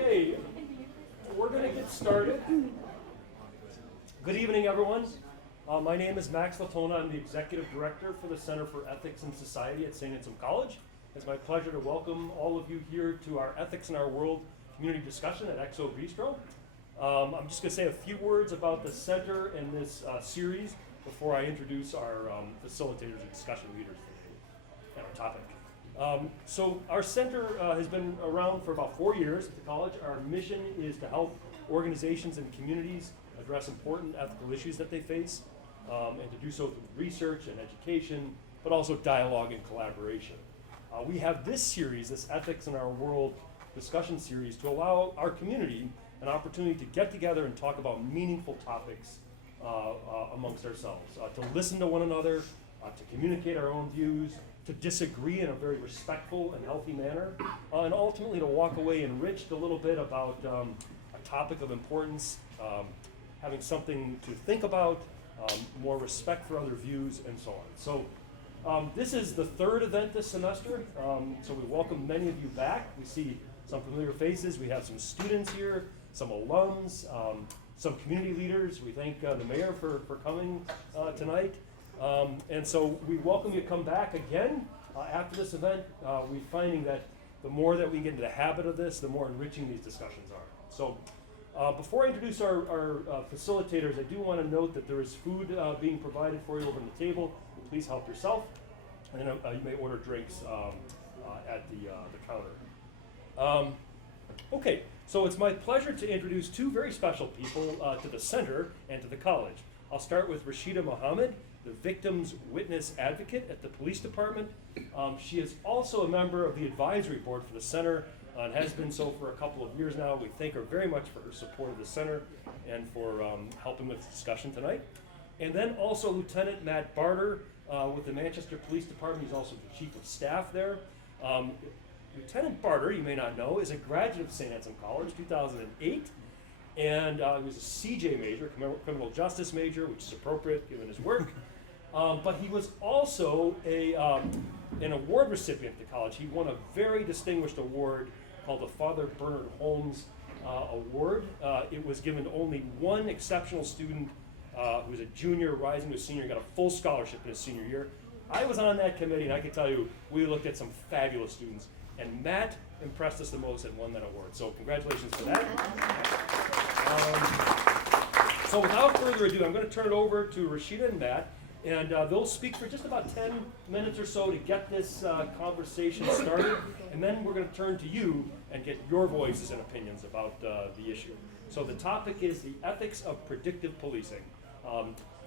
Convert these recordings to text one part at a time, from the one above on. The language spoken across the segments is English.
Okay, we're going to get started. Good evening, everyone. My name is Max Latona. I'm the Executive Director for the Center for Ethics and Society at St. Anselm College. It's my pleasure to welcome all of you here to our Ethics in Our World community discussion at XO Bistro. I'm just going to say a few words about the center and this series before I introduce our facilitators and discussion leaders today and our topic. So our center has been around for about 4 years at the college. Our mission is to help organizations and communities address important ethical issues that they face, and to do so through research and education, but also dialogue and collaboration. We have this series, this Ethics in Our World discussion series, to allow our community an opportunity to get together and talk about meaningful topics amongst ourselves, to listen to one another, to communicate our own views, to disagree in a very respectful and healthy manner, and ultimately to walk away enriched a little bit about a topic of importance, having something to think about, more respect for other views, and so on. So this is the third event this semester, so we welcome many of you back. We see some familiar faces. We have some students here, some alums, some community leaders. We thank the mayor for coming tonight. And so we welcome you to come back again after this event. We're finding that the more that we get into the habit of this, the more enriching these discussions are. So before I introduce our facilitators, I do want to note that there is food being provided for you over on the table. Please help yourself. And you may order drinks at the counter. Okay, so it's my pleasure to introduce two very special people to the center and to the college. I'll start with Rashida Mohammed, the Victims Witness Advocate at the Police Department. She is also a member of the advisory board for the center and has been so for a couple of years now. We thank her very much for her support of the center and for helping with the discussion tonight. And then also Lieutenant Matt Barter with the Manchester Police Department. He's also the Chief of Staff there. Lieutenant Barter, you may not know, is a graduate of St. Anselm College, 2008. And he was a CJ major, criminal justice major, which is appropriate given his work. But he was also an award recipient at the college. He won a very distinguished award called the Father Bernard Holmes Award. It was given to only one exceptional student who was a junior rising to a senior. He got a full scholarship in his senior year. I was on that committee, and I can tell you, we looked at some fabulous students. And Matt impressed us the most and won that award. So congratulations for that. So without further ado, I'm going to turn it over to Rashida and Matt, and they'll speak for just about 10 minutes or so to get this conversation started, and then we're going to turn to you and get your voices and opinions about the issue. So the topic is the ethics of predictive policing.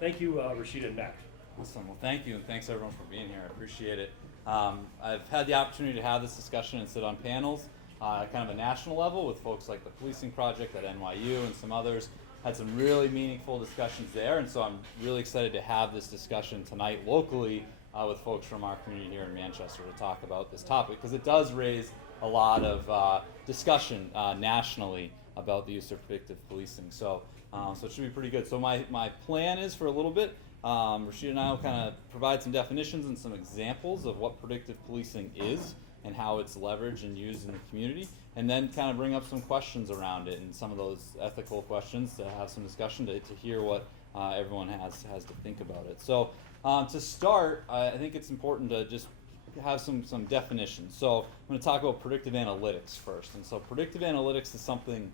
Thank you, Rashida and Matt. Awesome. Well, thank you, and thanks everyone for being here. I appreciate it. I've had the opportunity to have this discussion and sit on panels at kind of a national level with folks like the Policing Project at NYU and some others. Had some really meaningful discussions there, and so I'm really excited to have this discussion tonight locally with folks from our community here in Manchester to talk about this topic, because it does raise a lot of discussion nationally about the use of predictive policing. So it should be pretty good. So my plan is for a little bit, Rashida and I will kind of provide some definitions and some examples of what predictive policing is and how it's leveraged and used in the community, and then kind of bring up some questions around it and some of those ethical questions to have some discussion to hear what everyone has to think about it. So to start, I think it's important to just have some definitions. So I'm going to talk about predictive analytics first. And so predictive analytics is something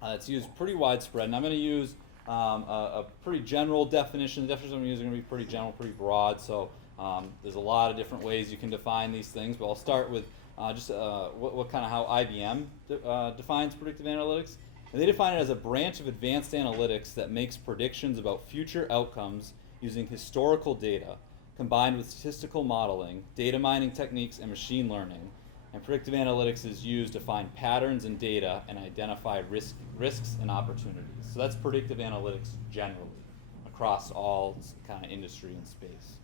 that's used pretty widespread, and I'm going to use a pretty general definition. The definition I'm using is going to be pretty general, pretty broad, so there's a lot of different ways you can define these things, but I'll start with just what kind of how IBM defines predictive analytics. And they define it as a branch of advanced analytics that makes predictions about future outcomes using historical data, combined with statistical modeling, data mining techniques, and machine learning. And predictive analytics is used to find patterns in data and identify risks and opportunities. So that's predictive analytics generally across all kind of industry and space.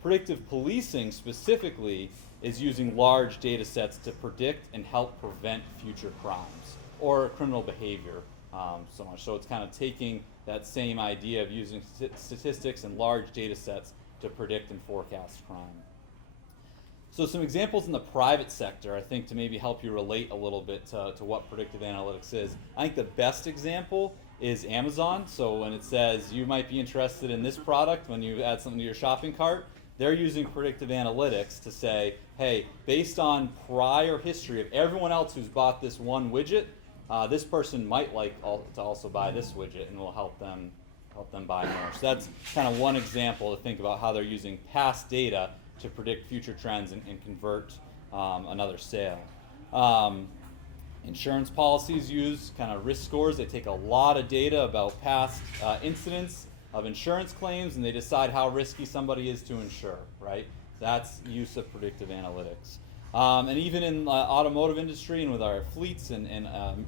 Predictive policing specifically is using large data sets to predict and help prevent future crimes or criminal behavior so much. So it's kind of taking that same idea of using statistics and large data sets to predict and forecast crime. So some examples in the private sector, I think, to maybe help you relate a little bit to what predictive analytics is. I think the best example is Amazon. So when it says you might be interested in this product, when you add something to your shopping cart, they're using predictive analytics to say, hey, based on prior history of everyone else who's bought this one widget, this person might like to also buy this widget, and will help them buy more. So that's kind of one example to think about how they're using past data to predict future trends and convert another sale. Insurance policies use kind of risk scores. They take a lot of data about past incidents of insurance claims, and they decide how risky somebody is to insure, right? That's use of predictive analytics. And even in the automotive industry and with our fleets and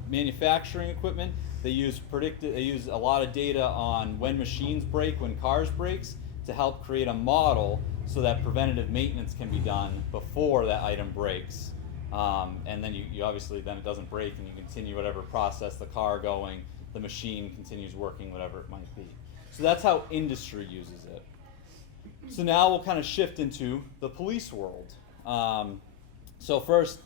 manufacturing equipment, they use a lot of data on when machines break, when cars breaks, to help create a model so that preventative maintenance can be done before that item breaks. And then you obviously, then it doesn't break, and you continue whatever process, the car going, the machine continues working, whatever it might be. So that's how industry uses it. So now we'll kind of shift into the police world. So first,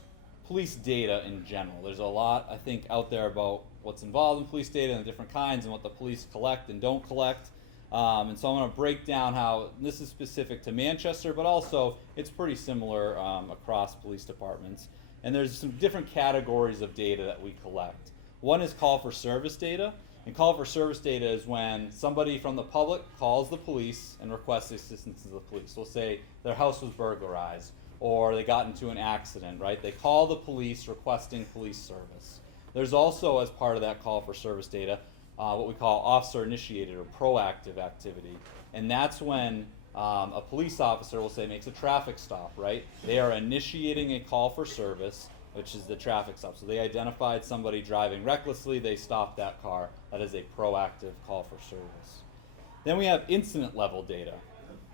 police data in general. There's a lot, I think, out there about what's involved in police data and the different kinds and what the police collect and don't collect. And so I'm going to break down how this is specific to Manchester, but also it's pretty similar across police departments. And there's some different categories of data that we collect. One is call for service data. And call for service data is when somebody from the public calls the police and requests the assistance of the police. We'll say their house was burglarized, or they got into an accident, right? They call the police requesting police service. There's also, as part of that call for service data, what we call officer-initiated or proactive activity. And that's when a police officer, will say, makes a traffic stop, right? They are initiating a call for service, which is the traffic stop. So they identified somebody driving recklessly, they stopped that car. That is a proactive call for service. Then we have incident level data.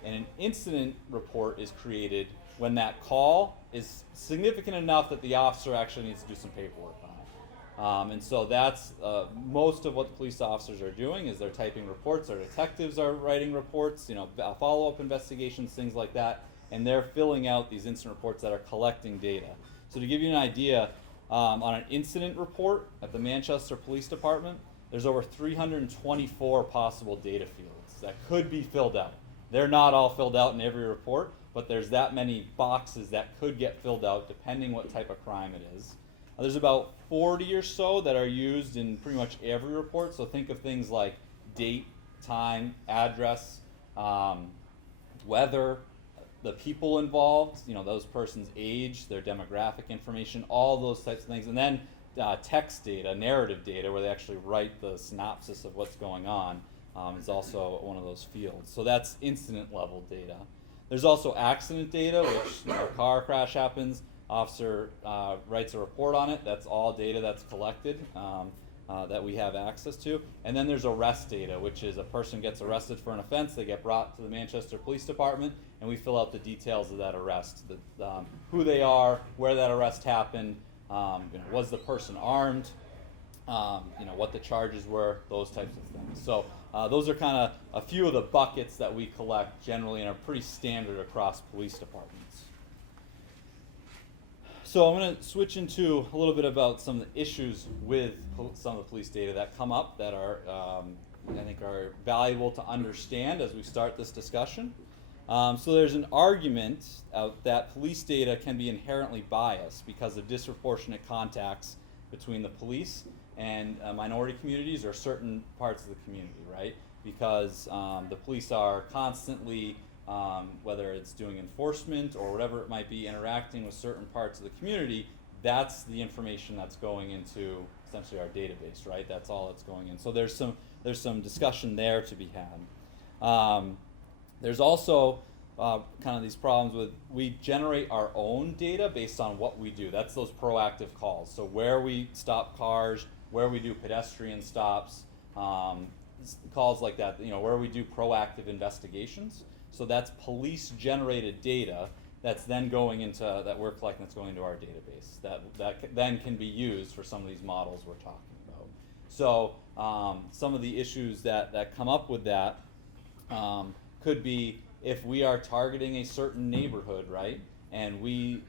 And an incident report is created when that call is significant enough that the officer actually needs to do some paperwork on it. And so that's most of what the police officers are doing is they're typing reports. Our detectives are writing reports, follow-up investigations, things like that. And they're filling out these incident reports that are collecting data. So to give you an idea, on an incident report at the Manchester Police Department, there's over 324 possible data fields that could be filled out. They're not all filled out in every report, but there's that many boxes that could get filled out depending what type of crime it is. There's about 40 or so that are used in pretty much every report. So think of things like date, time, address, weather, the people involved, those person's age, their demographic information, all those types of things. And then text data, narrative data, where they actually write the synopsis of what's going on, is also one of those fields. So that's incident level data. There's also accident data, which a car crash happens, officer writes a report on it. That's all data that's collected that we have access to. And then there's arrest data, which is a person gets arrested for an offense, they get brought to the Manchester Police Department, and we fill out the details of that arrest, who they are, where that arrest happened, was the person armed, what the charges were, those types of things. So those are kind of a few of the buckets that we collect generally and are pretty standard across police departments. So I'm going to switch into a little bit about some of the issues with some of the police data that come up that are, I think, are valuable to understand as we start this discussion. So there's an argument that police data can be inherently biased because of disproportionate contacts between the police and minority communities or certain parts of the community, right? Because the police are constantly, whether it's doing enforcement or whatever it might be, interacting with certain parts of the community, that's the information that's going into essentially our database, right? That's all that's going in. So there's some discussion there to be had. There's also kind of these problems with, we generate our own data based on what we do. That's those proactive calls. So where we stop cars, where we do pedestrian stops, calls like that, where we do proactive investigations. So that's police generated data that's then going into, that we're collecting, that's going into our database. That then can be used for some of these models we're talking about. So some of the issues that come up with that could be if we are targeting a certain neighborhood, right? and we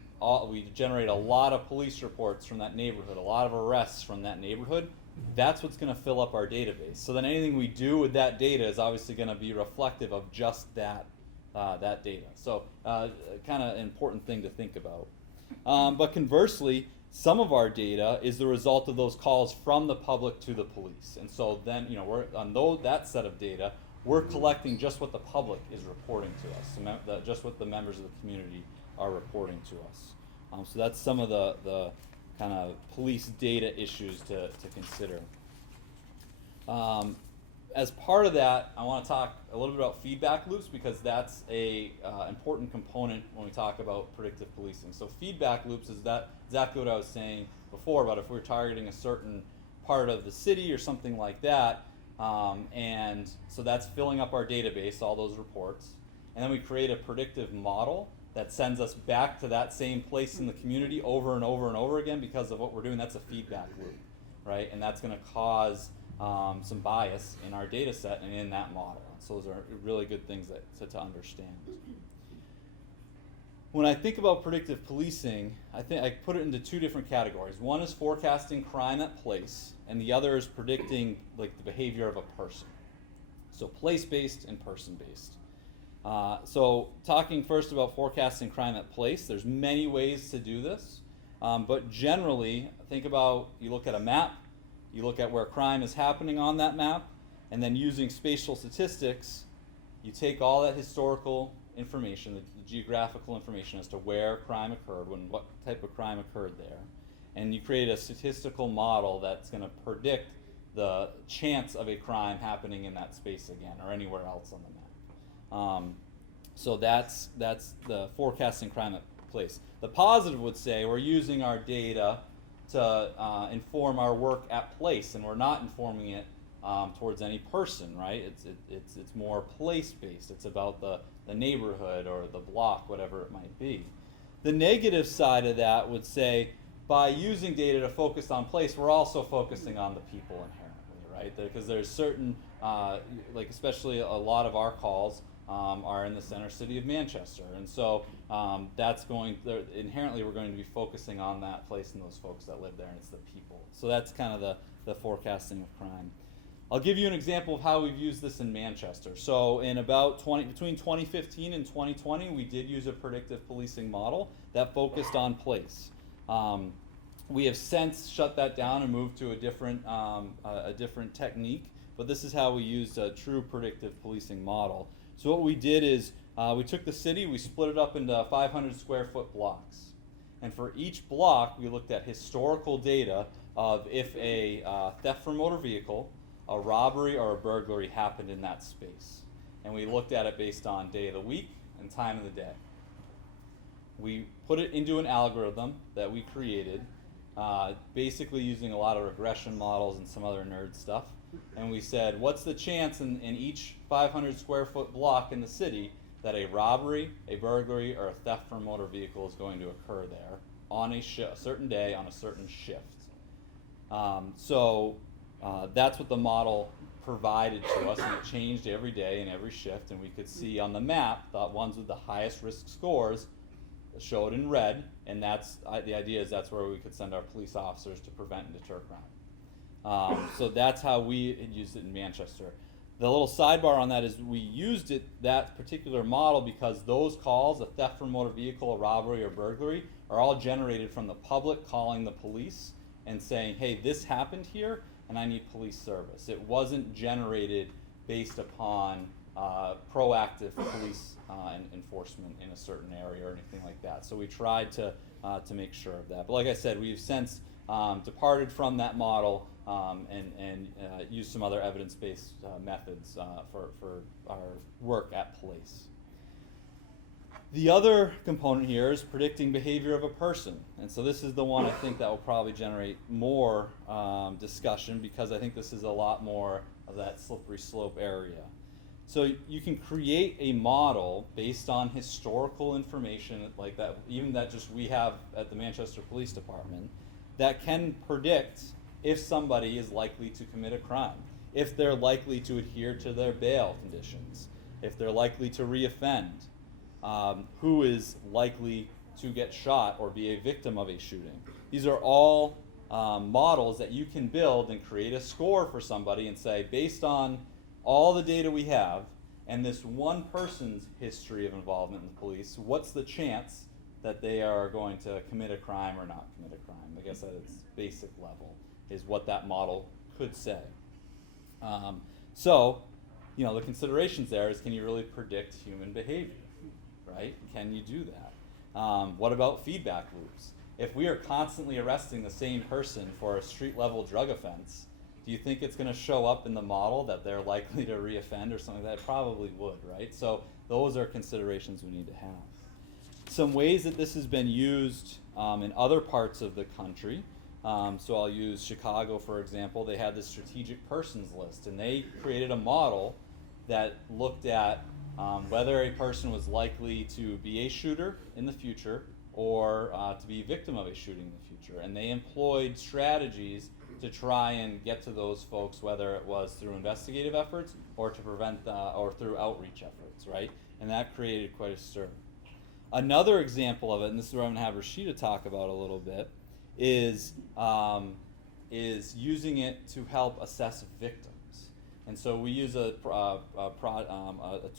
generate a lot of police reports from that neighborhood, a lot of arrests from that neighborhood, that's what's going to fill up our database. So then anything we do with that data is obviously going to be reflective of just that data. So kind of an important thing to think about. But conversely, some of our data is the result of those calls from the public to the police. And so then, we're on that set of data, we're collecting just what the public is reporting to us, so just what the members of the community are reporting to us. So that's some of the kind of police data issues to consider. As part of that, I want to talk a little bit about feedback loops, because that's a important component when we talk about predictive policing. So feedback loops is that exactly what I was saying before about if we're targeting a certain part of the city or something like that, and so that's filling up our database, all those reports, and then we create a predictive model that sends us back to that same place in the community over and over and over again because of what we're doing. That's a feedback loop, right? And that's going to cause some bias in our data set and in that model. So those are really good things to understand. When I think about predictive policing, I think I put it into two different categories. One is forecasting crime at place, and the other is predicting the behavior of a person. So place-based and person-based. So talking first about forecasting crime at place, there's many ways to do this, but generally, think about, you look at a map, you look at where crime is happening on that map, and then using spatial statistics, you take all that historical information, the geographical information as to where crime occurred, what type of crime occurred there, and you create a statistical model that's going to predict the chance of a crime happening in that space again or anywhere else on the map. So that's the forecasting crime at place. The positive would say we're using our data to inform our work at place, and we're not informing it towards any person, right? It's more place-based. It's about the neighborhood or the block, whatever it might be. The negative side of that would say by using data to focus on place, we're also focusing on the people inherently, right? Because there's certain, especially a lot of our calls are in the center city of Manchester, and so inherently we're going to be focusing on that place and those folks that live there, and it's the people. So that's kind of the forecasting of crime. I'll give you an example of how we've used this in Manchester. So in between 2015 and 2020, we did use a predictive policing model that focused on place. We have since shut that down and moved to a different technique, but this is how we used a true predictive policing model. So what we did is we took the city, we split it up into 500 square foot blocks. And for each block, we looked at historical data of if a theft from motor vehicle, a robbery, or a burglary happened in that space. And we looked at it based on day of the week and time of the day. We put it into an algorithm that we created, basically using a lot of regression models and some other nerd stuff. And we said, what's the chance in each 500 square foot block in the city that a robbery, a burglary, or a theft from a motor vehicle is going to occur there on a certain day on a certain shift? That's what the model provided to us, and it changed every day and every shift, and we could see on the map the ones with the highest risk scores showed in red, and the idea is that's where we could send our police officers to prevent and deter crime. So that's how we had used it in Manchester. The little sidebar on that is we used that particular model because those calls, a theft from a motor vehicle, a robbery, or burglary, are all generated from the public calling the police and saying, hey, this happened here and I need police service. It wasn't generated based upon proactive police enforcement in a certain area or anything like that. So we tried to make sure of that. But like I said, we've since departed from that model and used some other evidence-based methods for our work at place. The other component here is predicting behavior of a person. And so this is the one I think that will probably generate more discussion, because I think this is a lot more of that slippery slope area. So you can create a model based on historical information like that, even that just we have at the Manchester Police Department, that can predict if somebody is likely to commit a crime, if they're likely to adhere to their bail conditions, if they're likely to reoffend, who is likely to get shot or be a victim of a shooting. These are all models that you can build and create a score for somebody and say, based on all the data we have and this one person's history of involvement in the police, what's the chance that they are going to commit a crime or not commit a crime? I guess at its basic level is what that model could say. So, you know, the considerations there is, can you really predict human behavior, right? Can you do that? What about feedback loops? If we are constantly arresting the same person for a street level drug offense, do you think it's going to show up in the model that they're likely to reoffend or something like that? It probably would, right? So those are considerations we need to have. Some ways that this has been used in other parts of the country. So I'll use Chicago, for example. They had this strategic persons list, and they created a model that looked at whether a person was likely to be a shooter in the future or to be a victim of a shooting in the future. And they employed strategies to try and get to those folks, whether it was through investigative efforts or to prevent or through outreach efforts, right? And that created quite a stir. Another example of it, and this is where I'm going to have Rashida talk about a little bit, is using it to help assess victims. And so we use a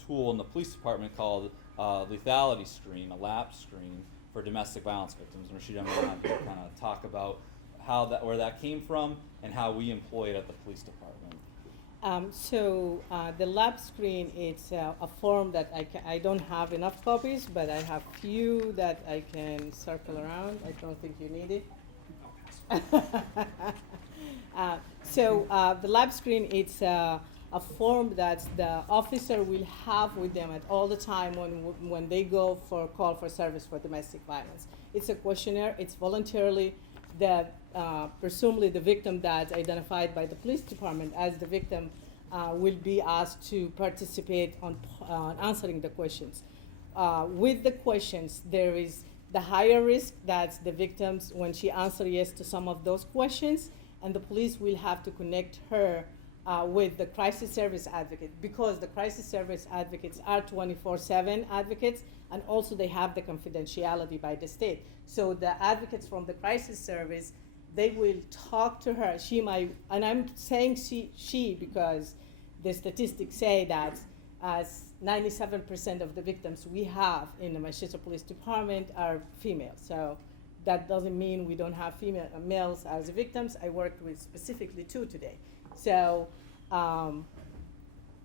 tool in the police department called lethality screen, a LAP screen for domestic violence victims. And Rashida, I'm going to have you kind of talk about where that came from and how we employ it at the police department. The lab screen, it's a form that I don't have enough copies, but I have few that I can circle around. I don't think you need it. The lab screen, it's a form that the officer will have with them at all the time when they go for call for service for domestic violence. It's a questionnaire. It's voluntarily that presumably the victim that's identified by the police department as the victim will be asked to participate on answering the questions. With the questions, there is the higher risk that's the victims when she answers yes to some of those questions, and the police will have to connect her with the crisis service advocate, because the crisis service advocates are 24/7 advocates, and also they have the confidentiality by the state. So the advocates from the crisis service, they will talk to her. She might, and I'm saying she because the statistics say that as 97% of the victims we have in the Manchester Police Department are female. So that doesn't mean we don't have males as victims. I worked with specifically 2 today. So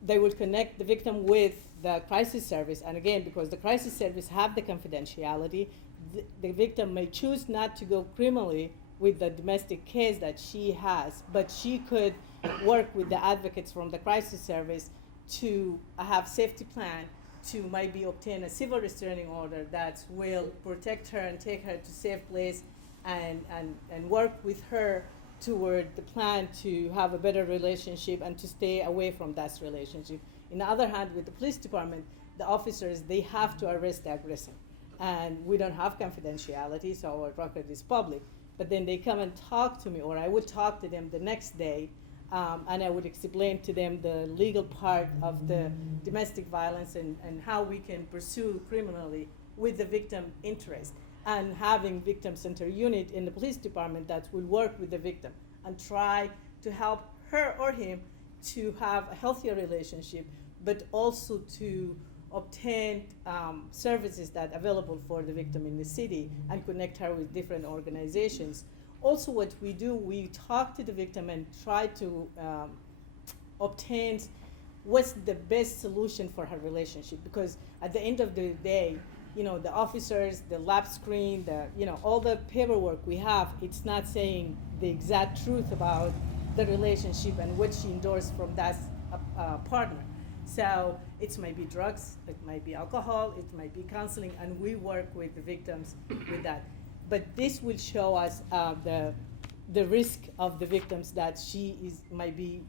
they will connect the victim with the crisis service. And again, because the crisis service have the confidentiality, the victim may choose not to go criminally with the domestic case that she has, but she could work with the advocates from the crisis service to have safety plan to maybe obtain a civil restraining order that will protect her and take her to safe place and work with her toward the plan to have a better relationship and to stay away from that relationship. On the other hand, with the police department, the officers, they have to arrest the aggressor. And we don't have confidentiality, so our record is public. But then they come and talk to me, or I would talk to them the next day, and I would explain to them the legal part of the domestic violence and how we can pursue criminally with the victim interest, and having victim center unit in the police department that will work with the victim and try to help her or him to have a healthier relationship, but also to obtain services that are available for the victim in the city and connect her with different organizations. Also, what we do, we talk to the victim and try to obtain what's the best solution for her relationship, because at the end of the day, you know, the officers, the lab screen, all the paperwork we have, it's not saying the exact truth about the relationship and what she endorsed from that partner. So it might be drugs, it might be alcohol, it might be counseling, and we work with the victims with that. But this will show us the risk of the victims that she might be,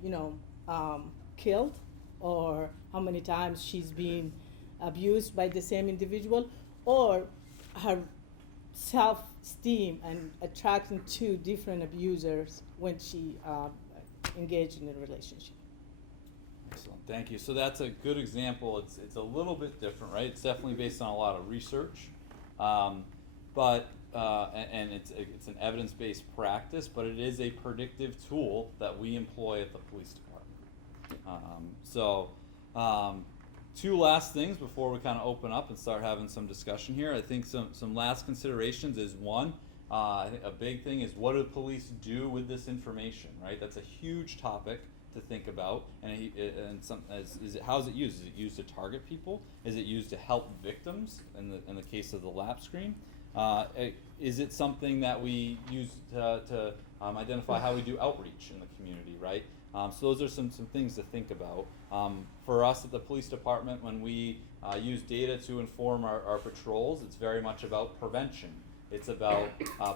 killed, or how many times she's been abused by the same individual, or her self-esteem and attracting to different abusers when she engaged in a relationship. Excellent, thank you. So that's a good example. It's a little bit different, right? It's definitely based on a lot of research. but and it's an evidence-based practice, but it is a predictive tool that we employ at the police department. Two last things before we kind of open up and start having some discussion here. I think some last considerations is one, I think a big thing is what do police do with this information, right? That's a huge topic to think about, and how is it used? Is it used to target people? Is it used to help victims in the case of the lap screen? Is it something that we use to identify how we do outreach in the community, right? So those are some things to think about. For us at the police department, when we use data to inform our patrols, it's very much about prevention. It's about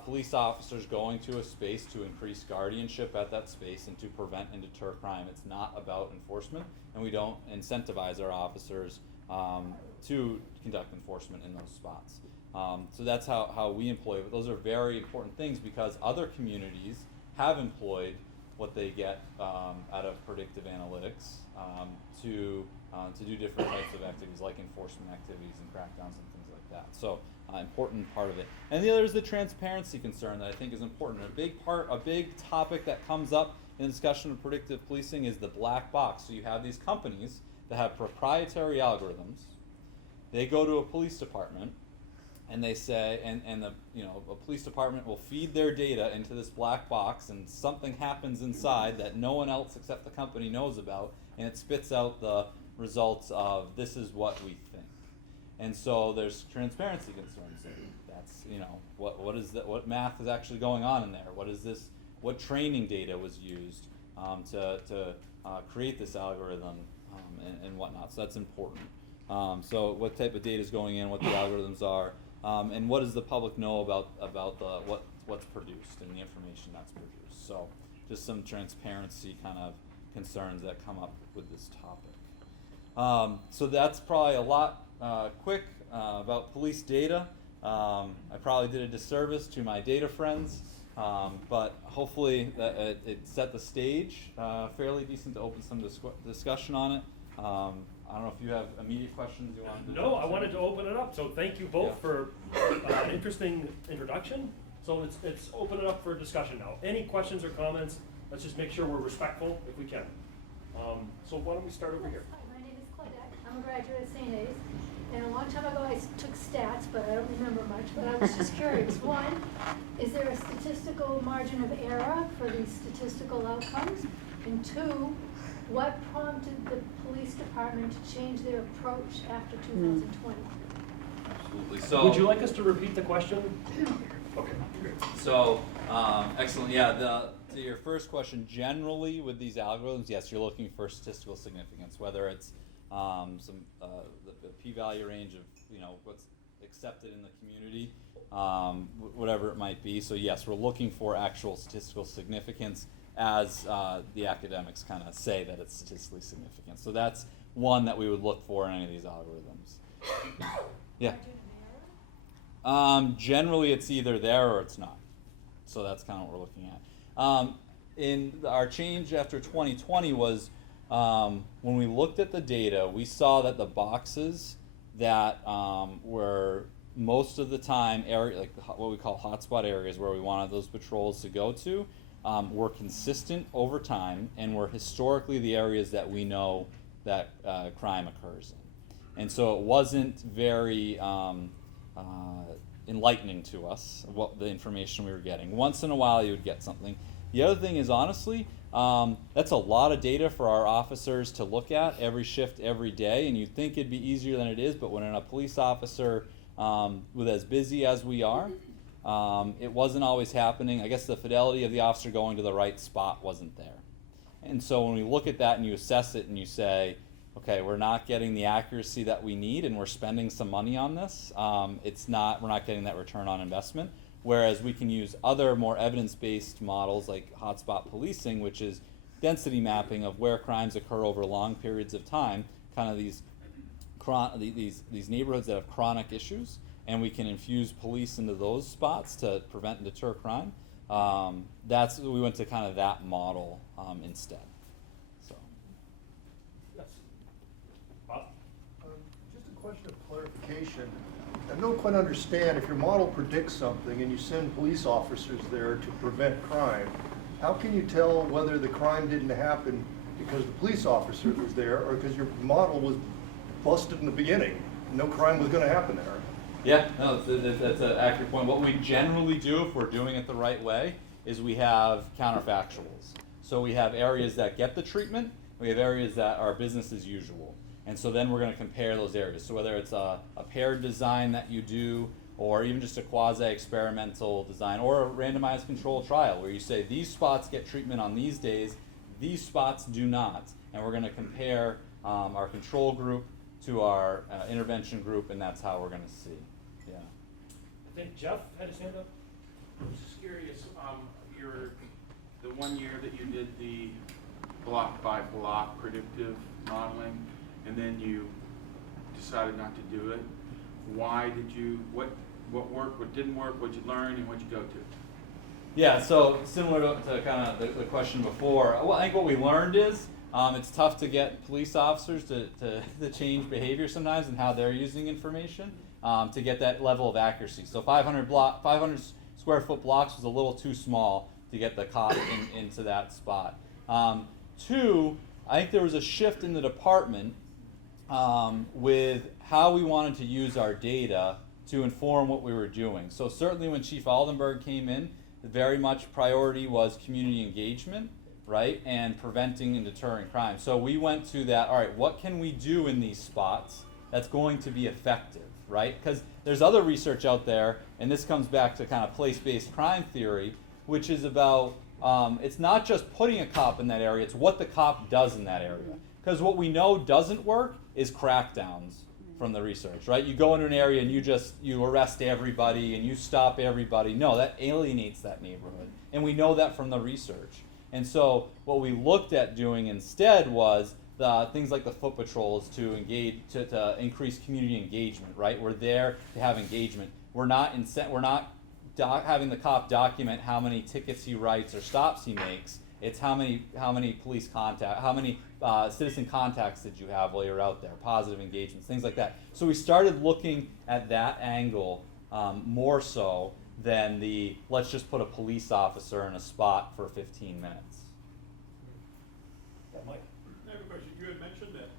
police officers going to a space to increase guardianship at that space and to prevent and deter crime. It's not about enforcement, and we don't incentivize our officers to conduct enforcement in those spots. So that's how we employ it. But those are very important things because other communities have employed what they get out of predictive analytics to do different types of activities like enforcement activities and crackdowns and things like that. So important part of it. And the other is the transparency concern that I think is important. A big topic that comes up in discussion of predictive policing is the black box. So you have these companies that have proprietary algorithms. They go to a police department and they say, and a police department will feed their data into this black box, and something happens inside that no one else except the company knows about, and it spits out the results of this is what we think. And so there's transparency concerns. That's what is that? What math is actually going on in there? What is this? What training data was used to create this algorithm and whatnot? So that's important. So what type of data is going in? What the algorithms are? And what does the public know about what's produced and the information that's produced? So just some transparency kind of concerns that come up with this topic. So that's probably a lot quick about police data. I probably did a disservice to my data friends, but hopefully that it set the stage fairly decent to open some discussion on it. I don't know if you have immediate questions you want to. No, I wanted to open it up. So thank you both for an interesting introduction. So let's open it up for discussion now. Any questions or comments? Let's just make sure we're respectful if we can. So why don't we start over here? Hi, my name is Claudette. I'm a graduate at St. A's. And a long time ago I took stats, but I don't remember much. But I was just curious. One, is there a statistical margin of error for these statistical outcomes? And two, what prompted the police department to change their approach after 2020? Absolutely. So would you like us to repeat the question? Okay, great. So excellent. Yeah. To your first question, generally with these algorithms, yes, you're looking for statistical significance, whether it's the p-value range of what's accepted in the community, whatever it might be. So yes, we're looking for actual statistical significance as the academics kind of say that it's statistically significant. So that's one that we would look for in any of these algorithms. Yeah. Generally, it's either there or it's not. So that's kind of what we're looking at. In our change after 2020 was when we looked at the data, we saw that the boxes that were most of the time like what we call hotspot areas where we wanted those patrols to go to were consistent over time and were historically the areas that we know that crime occurs in. And so it wasn't very enlightening to us what the information we were getting. Once in a while you would get something. The other thing is, honestly, that's a lot of data for our officers to look at every shift, every day, and you'd think it'd be easier than it is, but when a police officer with as busy as we are, it wasn't always happening. I guess the fidelity of the officer going to the right spot wasn't there. And so when we look at that and you assess it and you say, okay, we're not getting the accuracy that we need and we're spending some money on this, we're not getting that return on investment. Whereas we can use other more evidence-based models like hotspot policing, which is density mapping of where crimes occur over long periods of time, kind of these neighborhoods that have chronic issues, and we can infuse police into those spots to prevent and deter crime. We went to kind of that model instead. So. Yes. Bob? Just a question of clarification. I don't quite understand, if your model predicts something and you send police officers there to prevent crime, how can you tell whether the crime didn't happen because the police officer was there or because your model was busted in the beginning? No crime was going to happen there. Yeah, no, that's an accurate point. What we generally do, if we're doing it the right way, is we have counterfactuals. So we have areas that get the treatment, we have areas that are business as usual. And so then we're going to compare those areas. So whether it's a paired design that you do, or even just a quasi-experimental design, or a randomized controlled trial where you say these spots get treatment on these days, these spots do not. And we're going to compare our control group to our intervention group, and that's how we're going to see. Yeah. I think Jeff had his hand up. I'm just curious, the 1 year that you did the block by block predictive modeling, and then you decided not to do it. Why did you, what worked, what didn't work, what you learn, and what you go to? Yeah, so similar to kind of the question before, well, I think what we learned is it's tough to get police officers to change behavior sometimes and how they're using information to get that level of accuracy. So 500 square foot blocks was a little too small to get the cop into that spot. Two, I think there was a shift in the department with how we wanted to use our data to inform what we were doing. So certainly when Chief Aldenberg came in, very much priority was community engagement, right, and preventing and deterring crime. So we went to that, all right, what can we do in these spots that's going to be effective, right? Because there's other research out there, and this comes back to kind of place-based crime theory, which is about, it's not just putting a cop in that area, it's what the cop does in that area. Because what we know doesn't work is crackdowns from the research, right? You go into an area and you arrest everybody and you stop everybody. No, that alienates that neighborhood. And we know that from the research. And so what we looked at doing instead was things like the foot patrols to engage, to increase community engagement, right? We're there to have engagement. We're not having the cop document how many tickets he writes or stops he makes. It's how many police contact, how many citizen contacts did you have while you're out there, positive engagements, things like that. So we started looking at that angle more so than the let's just put a police officer in a spot for 15 minutes. Yeah, Mike. I have a question. You had mentioned that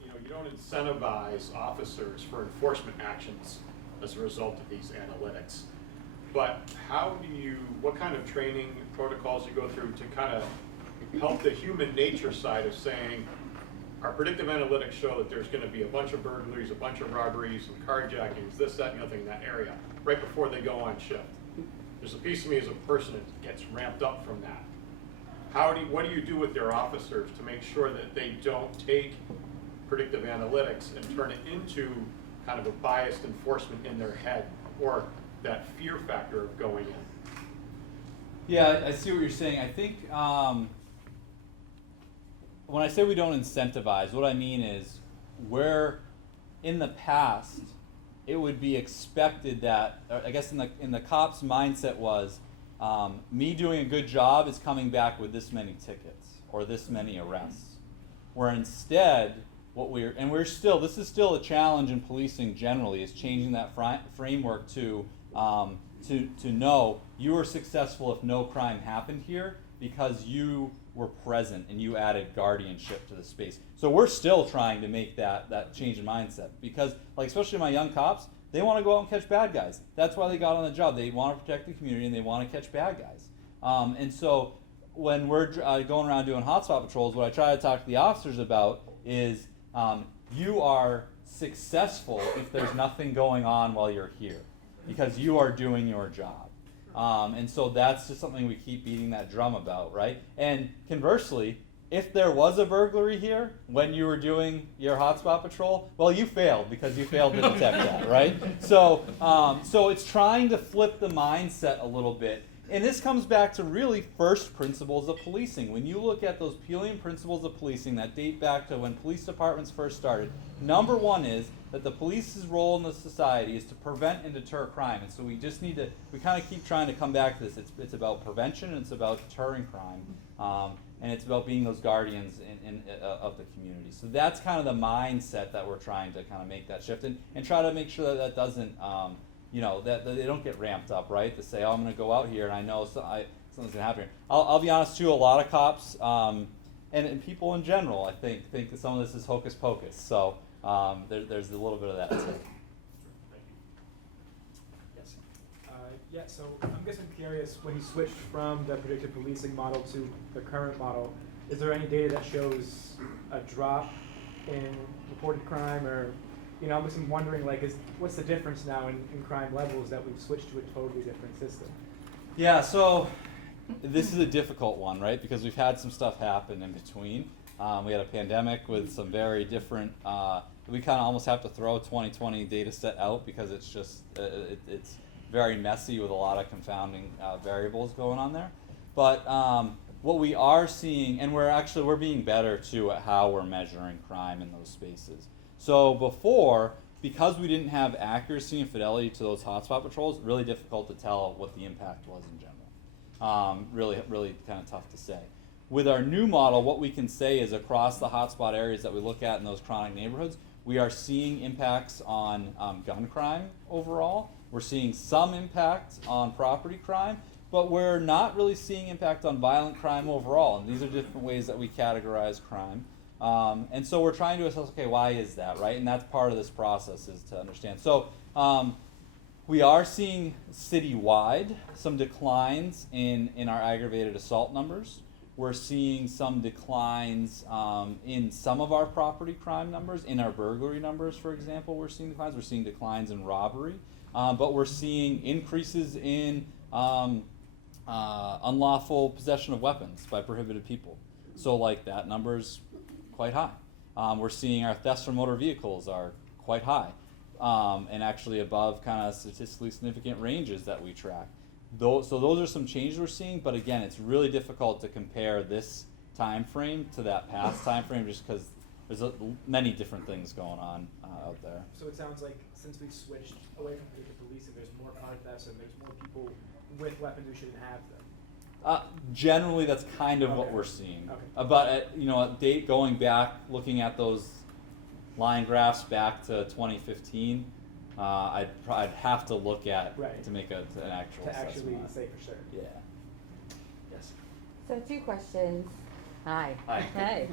you don't incentivize officers for enforcement actions as a result of these analytics. But what kind of training protocols you go through to kind of help the human nature side of saying, our predictive analytics show that there's going to be a bunch of burglaries, a bunch of robberies, and carjackings, this, that, and the other thing in that area, right before they go on shift. There's a piece of me as a person that gets ramped up from that. What do you do with your officers to make sure that they don't take predictive analytics and turn it into kind of a biased enforcement in their head, or that fear factor of going in? Yeah, I see what you're saying. I think when I say we don't incentivize, what I mean is where in the past it would be expected that, I guess in the cop's mindset was, me doing a good job is coming back with this many tickets or this many arrests. Where instead, this is still a challenge in policing generally, is changing that framework to know you were successful if no crime happened here because you were present and you added guardianship to the space. So we're still trying to make that change in mindset because, like, especially my young cops, they want to go out and catch bad guys. That's why they got on the job. They want to protect the community and they want to catch bad guys. And so when we're going around doing hotspot patrols, what I try to talk to the officers about is you are successful if there's nothing going on while you're here because you are doing your job. And so that's just something we keep beating that drum about, right? And conversely, if there was a burglary here when you were doing your hotspot patrol, well, you failed because you failed to detect that, right? So it's trying to flip the mindset a little bit. And this comes back to really first principles of policing. When you look at those Peelian principles of policing that date back to when police departments first started, number one is that the police's role in the society is to prevent and deter crime. And so we kind of keep trying to come back to this. It's about prevention and it's about deterring crime. and it's about being those guardians of the community. So that's kind of the mindset that we're trying to kind of make that shift and try to make sure that that doesn't, that they don't get ramped up, right? To say, oh, I'm going to go out here and I know something's going to happen here. I'll be honest too, a lot of cops and people in general, I think that some of this is hocus pocus. So there's a little bit of that too. Thank you. Yes. Yeah, so I'm curious, when you switched from the predictive policing model to the current model, is there any data that shows a drop in reported crime, or, I'm just wondering, what's the difference now in crime levels that we've switched to a totally different system? Yeah, so this is a difficult one, right? Because we've had some stuff happen in between. We had a pandemic with some very different, we kind of almost have to throw 2020 data set out because it's just, it's very messy with a lot of confounding variables going on there. But what we are seeing, and we're being better too at how we're measuring crime in those spaces. So before, because we didn't have accuracy and fidelity to those hotspot patrols, really difficult to tell what the impact was in general. Really kind of tough to say. With our new model, what we can say is across the hotspot areas that we look at in those chronic neighborhoods, we are seeing impacts on gun crime overall. We're seeing some impact on property crime, but we're not really seeing impact on violent crime overall. And these are different ways that we categorize crime. And so we're trying to assess, okay, why is that, right? And that's part of this process, is to understand. So we are seeing citywide some declines in our aggravated assault numbers. We're seeing some declines in some of our property crime numbers. In our burglary numbers, for example, we're seeing declines. We're seeing declines in robbery. But we're seeing increases in unlawful possession of weapons by prohibited people. So that number's quite high. We're seeing our thefts from motor vehicles are quite high, and actually above kind of statistically significant ranges that we track. So those are some changes we're seeing, but again, it's really difficult to compare this time frame to that past time frame just because there's many different things going on out there. So it sounds like since we've switched away from predictive policing, there's more car thefts and there's more people with weapons who shouldn't have them. Generally, that's kind of what we're seeing. Okay. But going back, looking at those line graphs back to 2015, I'd have to look at Right. to make an actual To assessment. actually say for sure. Yeah. Yes. So 2 questions. Hi. Hi. Hey.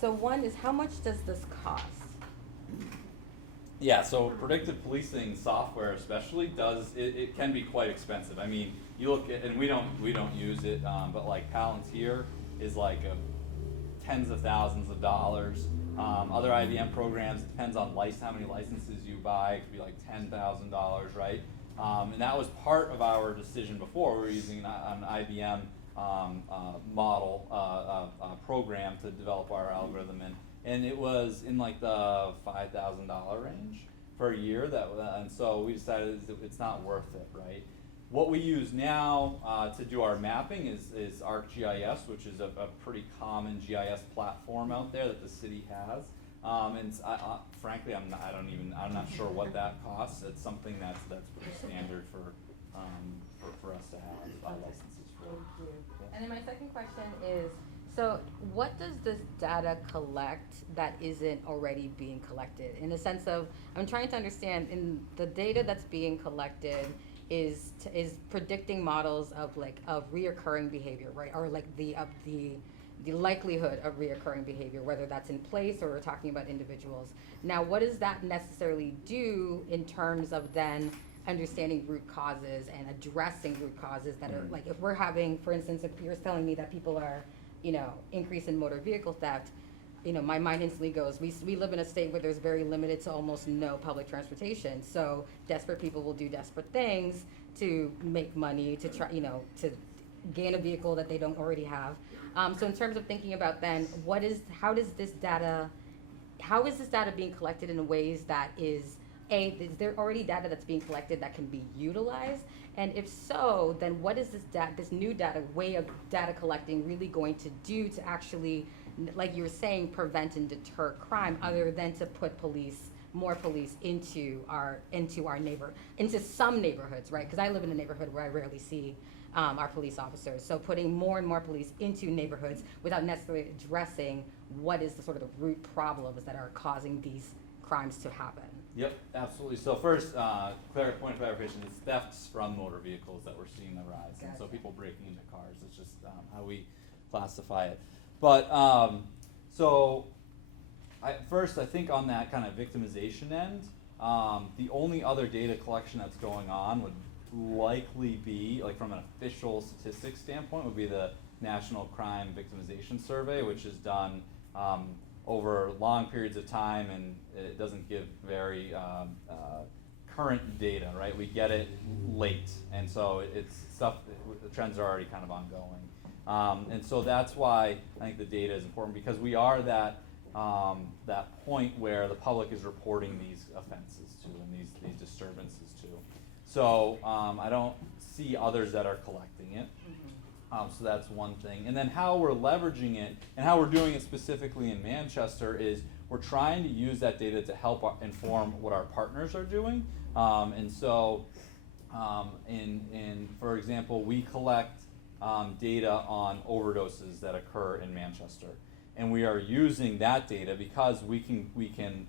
So one is, how much does this cost? Yeah, so predictive policing software especially it can be quite expensive. I mean, you look at, and we don't use it, but Palantir is tens of thousands of dollars. Other IBM programs, it depends on how many licenses you buy. It could be $10,000, right? And that was part of our decision before. We were using an IBM model program to develop our algorithm, and it was in the $5,000 range per year. And so we decided it's not worth it, right? What we use now to do our mapping is ArcGIS, which is a pretty common GIS platform out there that the city has. And frankly, I'm not sure what that costs. It's something that's pretty standard for us to have licenses for. Thank you. And then my second question is, so what does this data collect that isn't already being collected? In the sense of, I'm trying to understand, in the data that's being collected is predicting models of reoccurring behavior, right? Or the likelihood of reoccurring behavior, whether that's in place or we're talking about individuals. Now, what does that necessarily do in terms of then understanding root causes and addressing root causes that are, if we're having, for instance, if you're telling me that people are, increase in motor vehicle theft, my mind instantly goes, we live in a state where there's very limited to almost no public transportation. So desperate people will do desperate things to make money, to try, to gain a vehicle that they don't already have. So in terms of thinking about then, how is this data being collected in ways that is there already data that's being collected that can be utilized? And if so, then what is this new way of data collecting really going to do to actually, like you were saying, prevent and deter crime, other than to put more police into some neighborhoods, right? Because I live in a neighborhood where I rarely see our police officers. So putting more and more police into neighborhoods without necessarily addressing what is the sort of the root problems that are causing these crimes to happen. Yep, absolutely. So first, point of clarification, it's thefts from motor vehicles that we're seeing the rise. And so Gotcha. people breaking into cars, it's just how we classify it. But so first, I think on that kind of victimization end, the only other data collection that's going on would likely be, like from an official statistics standpoint, would be the National Crime Victimization Survey, which is done over long periods of time, and it doesn't give very current data, right? We get it late, and so it's stuff, the trends are already kind of ongoing. And so that's why I think the data is important, because we are that point where the public is reporting these offenses to and these disturbances to. So I don't see others that are collecting it. So that's one thing. And then how we're leveraging it and how we're doing it specifically in Manchester is we're trying to use that data to help inform what our partners are doing. And so, for example, we collect data on overdoses that occur in Manchester. And we are using that data because we can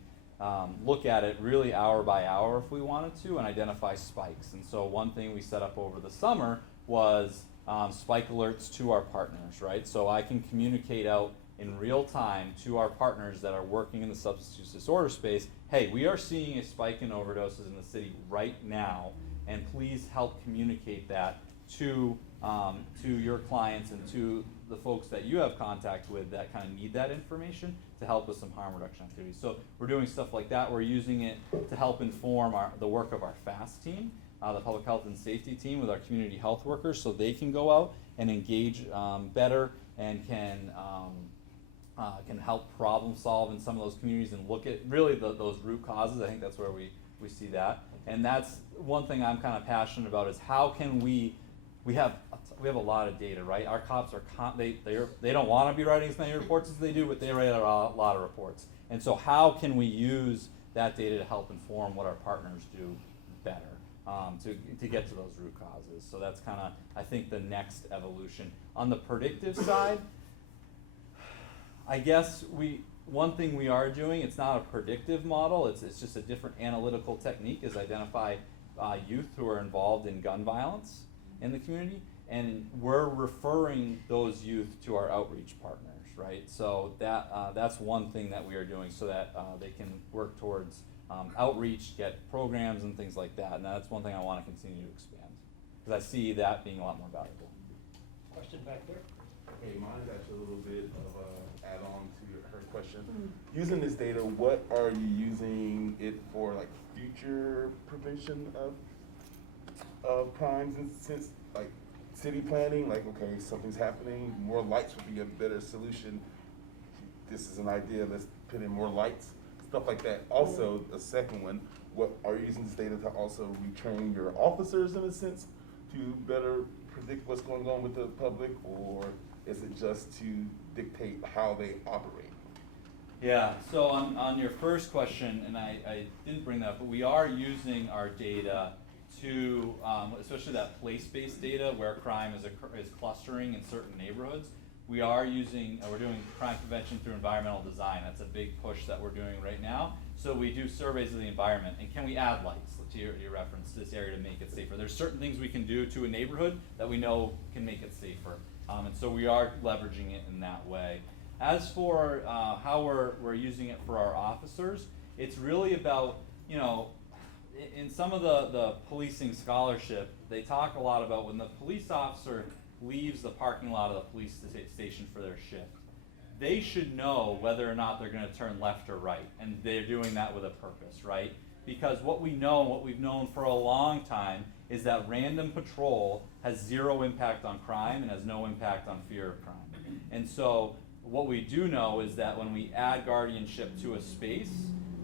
look at it really hour by hour if we wanted to and identify spikes. And so one thing we set up over the summer was spike alerts to our partners, right? So I can communicate out in real time to our partners that are working in the substance use disorder space, hey, we are seeing a spike in overdoses in the city right now, and please help communicate that to your clients and to the folks that you have contact with that kind of need that information to help with some harm reduction activities. So we're doing stuff like that. We're using it to help inform the work of our FAST team, the public health and safety team, with our community health workers, so they can go out and engage better and can help problem solve in some of those communities and look at really those root causes. I think that's where we see that. And that's one thing I'm kind of passionate about, is how can we have a lot of data, right? Our cops are they don't want to be writing as many reports as they do, but they write a lot of reports. And so how can we use that data to help inform what our partners do better, to get to those root causes? So that's kind of, I think, the next evolution. On the predictive side, I guess one thing we are doing, it's not a predictive model, it's just a different analytical technique, is identify youth who are involved in gun violence in the community, and we're referring those youth to our outreach partners, right? So that's one thing that we are doing, so that they can work towards outreach, get programs and things like that, and that's one thing I want to continue to expand, because I see that being a lot more valuable. Question back there? Hey, mine's actually a little bit of a add-on to her question. Using this data, what are you using it for, like future prevention of crimes, and since like city planning, like, okay, something's happening, more lights would be a better solution. This is an idea, let's put in more lights, stuff like that. Also, the second one, what are you using this data to also retrain your officers in a sense to better predict what's going on with the public, or is it just to dictate how they operate? Yeah, so on your first question, and I didn't bring that up, but we are using our data to, especially that place-based data where crime is clustering in certain neighborhoods. We're doing crime prevention through environmental design. That's a big push that we're doing right now. So we do surveys of the environment, and can we add lights, to your reference, to this area to make it safer? There's certain things we can do to a neighborhood that we know can make it safer. And so we are leveraging it in that way. As for how we're using it for our officers, it's really about, in some of the policing scholarship, they talk a lot about when the police officer leaves the parking lot of the police station for their shift, they should know whether or not they're going to turn left or right, and they're doing that with a purpose, right? Because what we know, and what we've known for a long time, is that random patrol has zero impact on crime and has no impact on fear of crime. And so what we do know is that when we add guardianship to a space,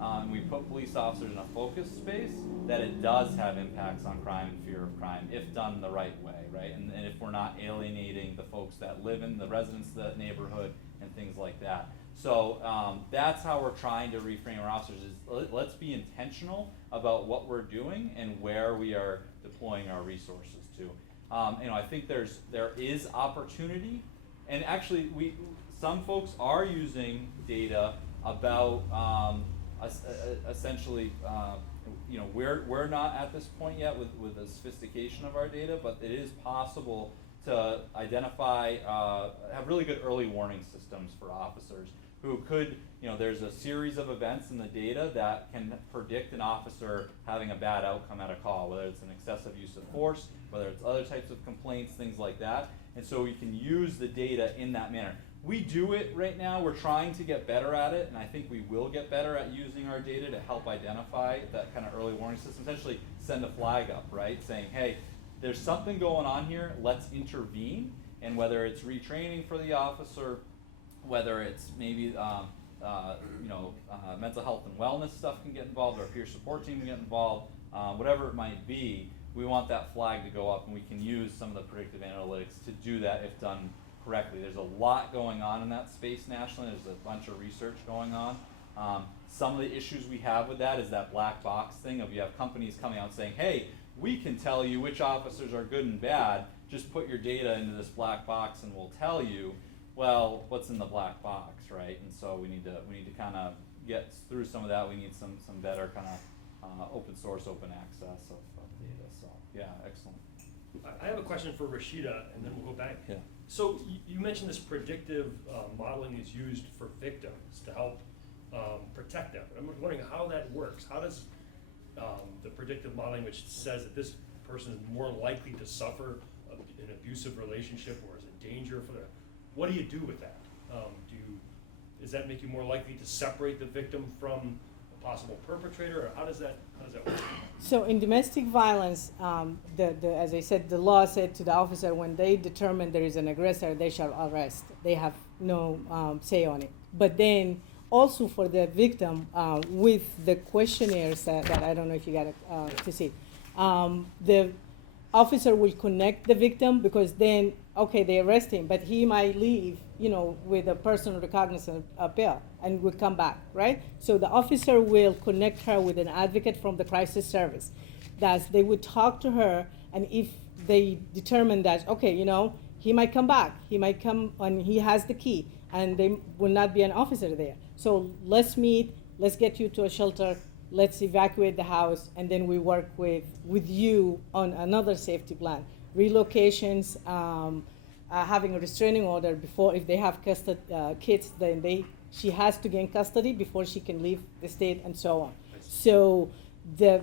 and we put police officers in a focused space, that it does have impacts on crime and fear of crime if done the right way, right? And if we're not alienating the folks that live in the residents of that neighborhood and things like that. So that's how we're trying to reframe our officers, is let's be intentional about what we're doing and where we are deploying our resources to. I think there is opportunity, and actually some folks are using data about essentially, we're not at this point yet with the sophistication of our data, but it is possible to identify, have really good early warning systems for officers who could, there's a series of events in the data that can predict an officer having a bad outcome at a call, whether it's an excessive use of force, whether it's other types of complaints, things like that. And so we can use the data in that manner. We do it right now, we're trying to get better at it, and I think we will get better at using our data to help identify that kind of early warning system, essentially send a flag up, right? Saying, hey, there's something going on here, let's intervene. And whether it's retraining for the officer, whether it's maybe mental health and wellness stuff can get involved, or a peer support team can get involved, whatever it might be, we want that flag to go up, and we can use some of the predictive analytics to do that if done correctly. There's a lot going on in that space nationally. There's a bunch of research going on. Some of the issues we have with that is that black box thing of you have companies coming out saying, hey, we can tell you which officers are good and bad, just put your data into this black box and we'll tell you. Well, what's in the black box, right? And so we need to kind of get through some of that. We need some better kind of open source, open access of data. So yeah, excellent. I have a question for Rashida, and then we'll go back. Yeah. So you mentioned this predictive modeling is used for victims to help protect them. I'm wondering how that works. How does the predictive modeling, which says that this person is more likely to suffer an abusive relationship or is in danger for their, what do you do with that? Does that make you more likely to separate the victim from a possible perpetrator, or how does that work? So in domestic violence, as I said, the law said to the officer when they determine there is an aggressor, they shall arrest. They have no say on it. But then also for the victim, with the questionnaires that I don't know if you got to see, the officer will connect the victim, because then, okay, they arrest him, but he might leave, with a personal recognizance appeal and will come back, right? So the officer will connect her with an advocate from the crisis service. That they would talk to her, and if they determine that, okay, he might come back, he might come and he has the key, and there will not be an officer there. So let's meet, let's get you to a shelter, let's evacuate the house, and then we work with you on another safety plan. Relocations, having a restraining order before, if they have kids, then she has to gain custody before she can leave the state, and so on. So the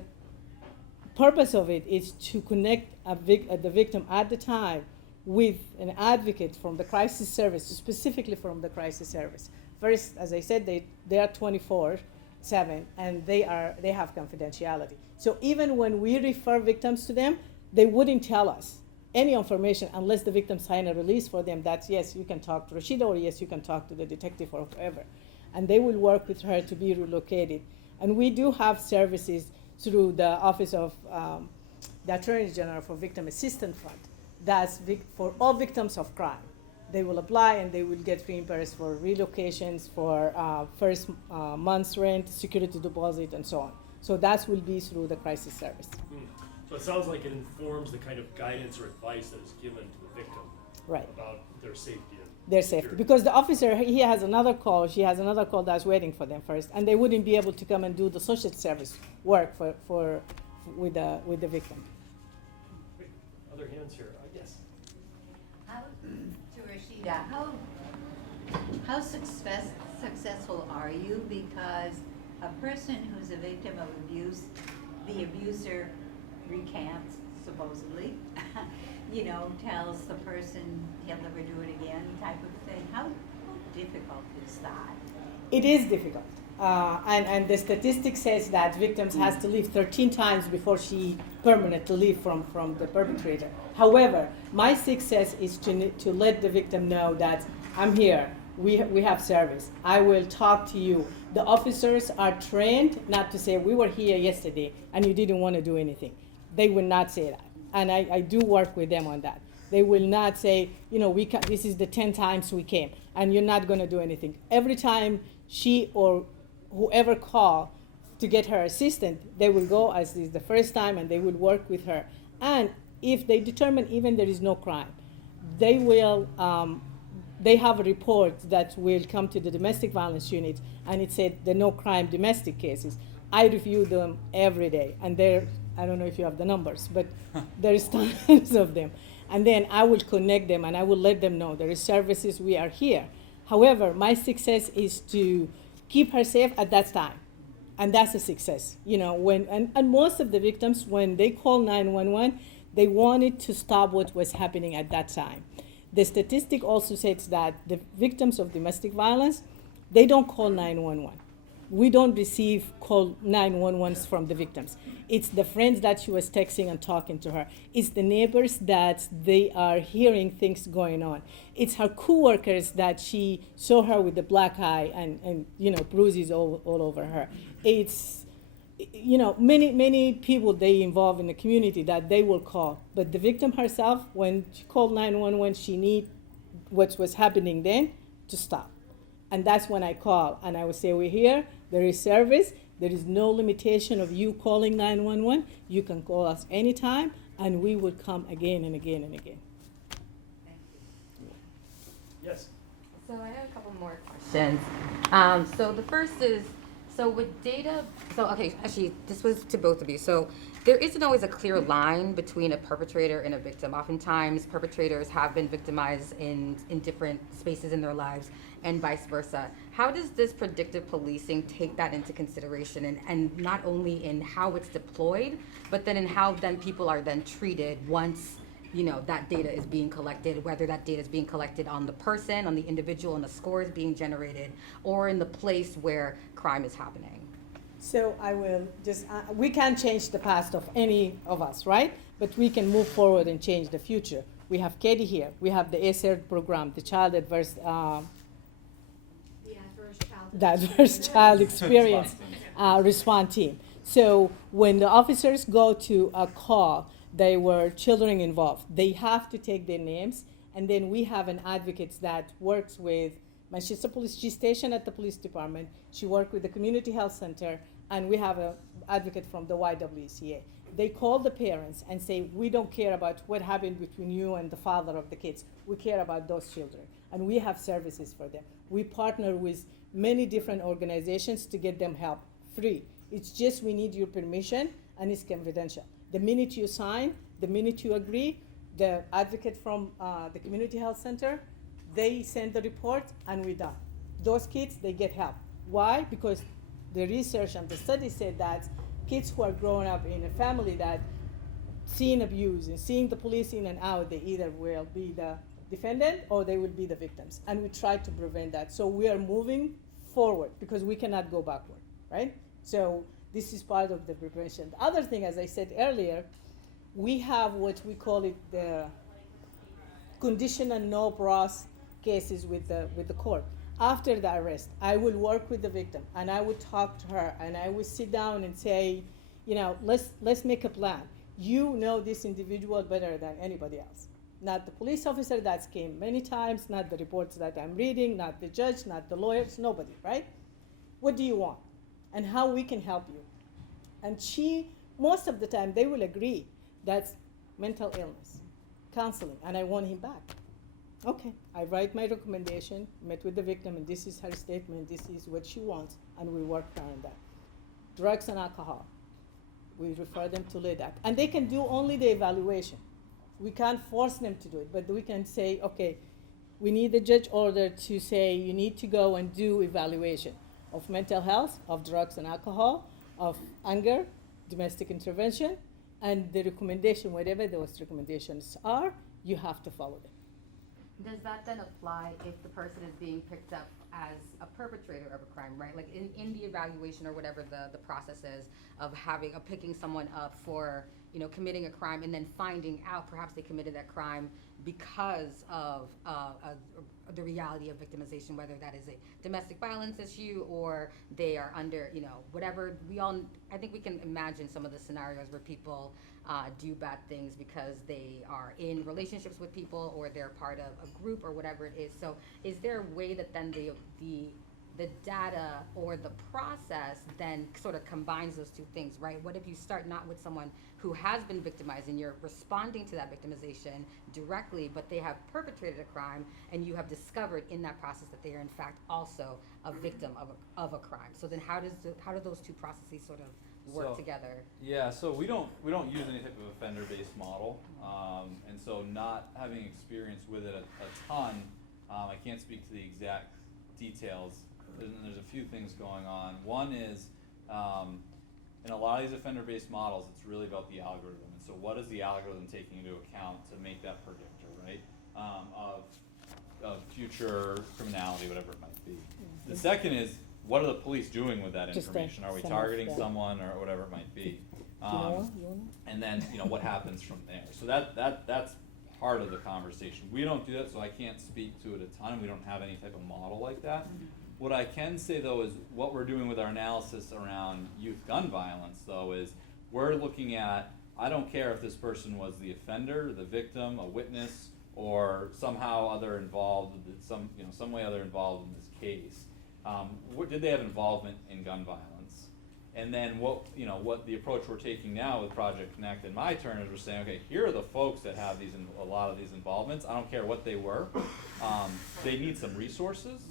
purpose of it is to connect the victim at the time with an advocate from the crisis service, specifically from the crisis service. First, as I said, they are 24/7, and they have confidentiality. So even when we refer victims to them, they wouldn't tell us any information unless the victim sign a release for them that, yes, you can talk to Rashida, or yes, you can talk to the detective, or whoever. And they will work with her to be relocated. And we do have services through the Office of the Attorney General for Victim Assistance Fund. That's for all victims of crime. They will apply and they will get reimbursed for relocations, for first month's rent, security deposit, and so on. So that will be through the crisis service. So it sounds like it informs the kind of guidance or advice that is given to the victim Right. about their safety. Their safety. Because the officer, she has another call that's waiting for them first, and they wouldn't be able to come and do the social service work with the victim. Great. Other hands here. Yes. To Rashida, how successful are you? Because a person who's a victim of abuse, the abuser recants, supposedly, tells the person he'll never do it again, type of thing. How difficult is that? It is difficult. And the statistic says that victims has to leave 13 times before she permanently leave from the perpetrator. However, my success is to let the victim know that I'm here. We have service. I will talk to you. The officers are trained not to say, we were here yesterday and you didn't want to do anything. They will not say that. And I do work with them on that. They will not say, this is the 10 times we came and you're not going to do anything. Every time she or whoever call to get her assistant, they will go as is the first time and they will work with her. And if they determine even there is no crime, they will, they have a report that will come to the domestic violence unit, and it said the no crime domestic cases. I review them every day, and there, I don't know if you have the numbers, but there's tons of them. And then I will connect them, and I will let them know there is services, we are here. However, my success is to keep her safe at that time. And that's a success. You know, when, and most of the victims, when they call 911, they wanted to stop what was happening at that time. The statistic also says that the victims of domestic violence, they don't call 911. We don't receive call 911s from the victims. It's the friends that she was texting and talking to her. It's the neighbors that they are hearing things going on. It's her coworkers that she saw her with the black eye and you know, bruises all over her. It's, you know, many people they involve in the community that they will call. But the victim herself, when she called 911, she need what was happening then to stop. And that's when I call, and I will say, we're here, there is service, there is no limitation of you calling 911. You can call us anytime, and we will come again and again and again. Yes. So I have a couple more questions. So the first is, so with data, so okay, actually, this was to both of you. So there isn't always a clear line between a perpetrator and a victim. Oftentimes, perpetrators have been victimized in different spaces in their lives, and vice versa. How does this predictive policing take that into consideration, and not only in how it's deployed, but then in how then people are then treated once, you know, that data is being collected, whether that data is being collected on the person, on the individual, and the scores being generated, or in the place where crime is happening? So I will just, we can't change the past of any of us, right? But we can move forward and change the future. We have Katie here. We have the ACER program, the Child Adverse, the Adverse Child Experience Response Team. So when the officers go to a call, there were children involved. They have to take their names, and then we have an advocate that works with Manchester Police. She's stationed at the police department. She worked with the community health center, and we have an advocate from the YWCA. They call the parents and say, we don't care about what happened between you and the father of the kids. We care about those children, and we have services for them. We partner with many different organizations to get them help free. It's just we need your permission, and it's confidential. The minute you sign, the minute you agree, the advocate from the community health center, they send the report, and we're done. Those kids, they get help. Why? Because the research and the study said that kids who are growing up in a family that seeing abuse and seeing the police in and out, they either will be the defendant or they will be the victims. And we try to prevent that. So we are moving forward because we cannot go backward, right? So this is part of the prevention. The other thing, as I said earlier, we have what we call it the conditional no pros cases with the court. After the arrest, I will work with the victim, and I would talk to her, and I would sit down and say, you know, let's make a plan. You know this individual better than anybody else. Not the police officer that's came many times, not the reports that I'm reading, not the judge, not the lawyers, nobody, right? What do you want? And how we can help you. And she, most of the time, they will agree that's mental illness, counseling, and I want him back. Okay, I write my recommendation, met with the victim, and this is her statement, this is what she wants, and we work her on that. Drugs and alcohol, we refer them to LIDAC. And they can do only the evaluation. We can't force them to do it, but we can say, okay, we need the judge order to say you need to go and do evaluation of mental health, of drugs and alcohol, of anger, domestic intervention, and the recommendation, whatever those recommendations are, you have to follow them. Does that then apply if the person is being picked up as a perpetrator of a crime, right? Like in the evaluation or whatever the process is of picking someone up for, you know, committing a crime and then finding out perhaps they committed that crime because of the reality of victimization, whether that is a domestic violence issue or they are under, you know, whatever. I think we can imagine some of the scenarios where people do bad things because they are in relationships with people or they're part of a group or whatever it is. So is there a way that then the the data or the process then sort of combines those two things, right? What if you start not with someone who has been victimized and you're responding to that victimization directly, but they have perpetrated a crime and you have discovered in that process that they are in fact also a victim of a crime. So then how do those two processes sort of work So, together? Yeah, so we don't use any type of offender-based model, and so not having experience with it a ton, I can't speak to the exact details. There's a few things going on. One is, in a lot of these offender-based models, it's really about the algorithm. And so what is the algorithm taking into account to make that predictor, right, of future criminality, whatever it might be. The second is, what are the police doing with that Just information? Are we some of targeting that. someone or whatever it might be? You know? And then, what happens from there? So that's part of the conversation. We don't do that, so I can't speak to it a ton. We don't have any type of model like that. What I can say though is what we're doing with our analysis around youth gun violence though is we're looking at, I don't care if this person was the offender, the victim, a witness, or somehow other involved, some way other involved in this case. Did they have involvement in gun violence? And then what the approach we're taking now with Project Connect and my turn is we're saying, okay, here are the folks that have a lot of these involvements. I don't care what they were. They need some resources.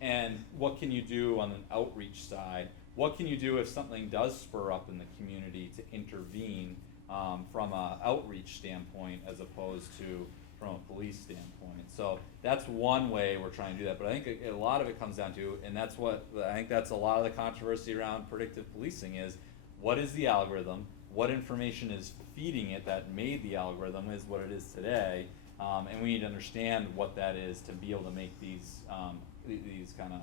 And what can you do on an outreach side? What can you do if something does spur up in the community to intervene from an outreach standpoint as opposed to from a police standpoint? So that's one way we're trying to do that. But I think a lot of it comes down to, and that's a lot of the controversy around predictive policing is, what is the algorithm? What information is feeding it that made the algorithm is what it is today? And we need to understand what that is to be able to make these kind of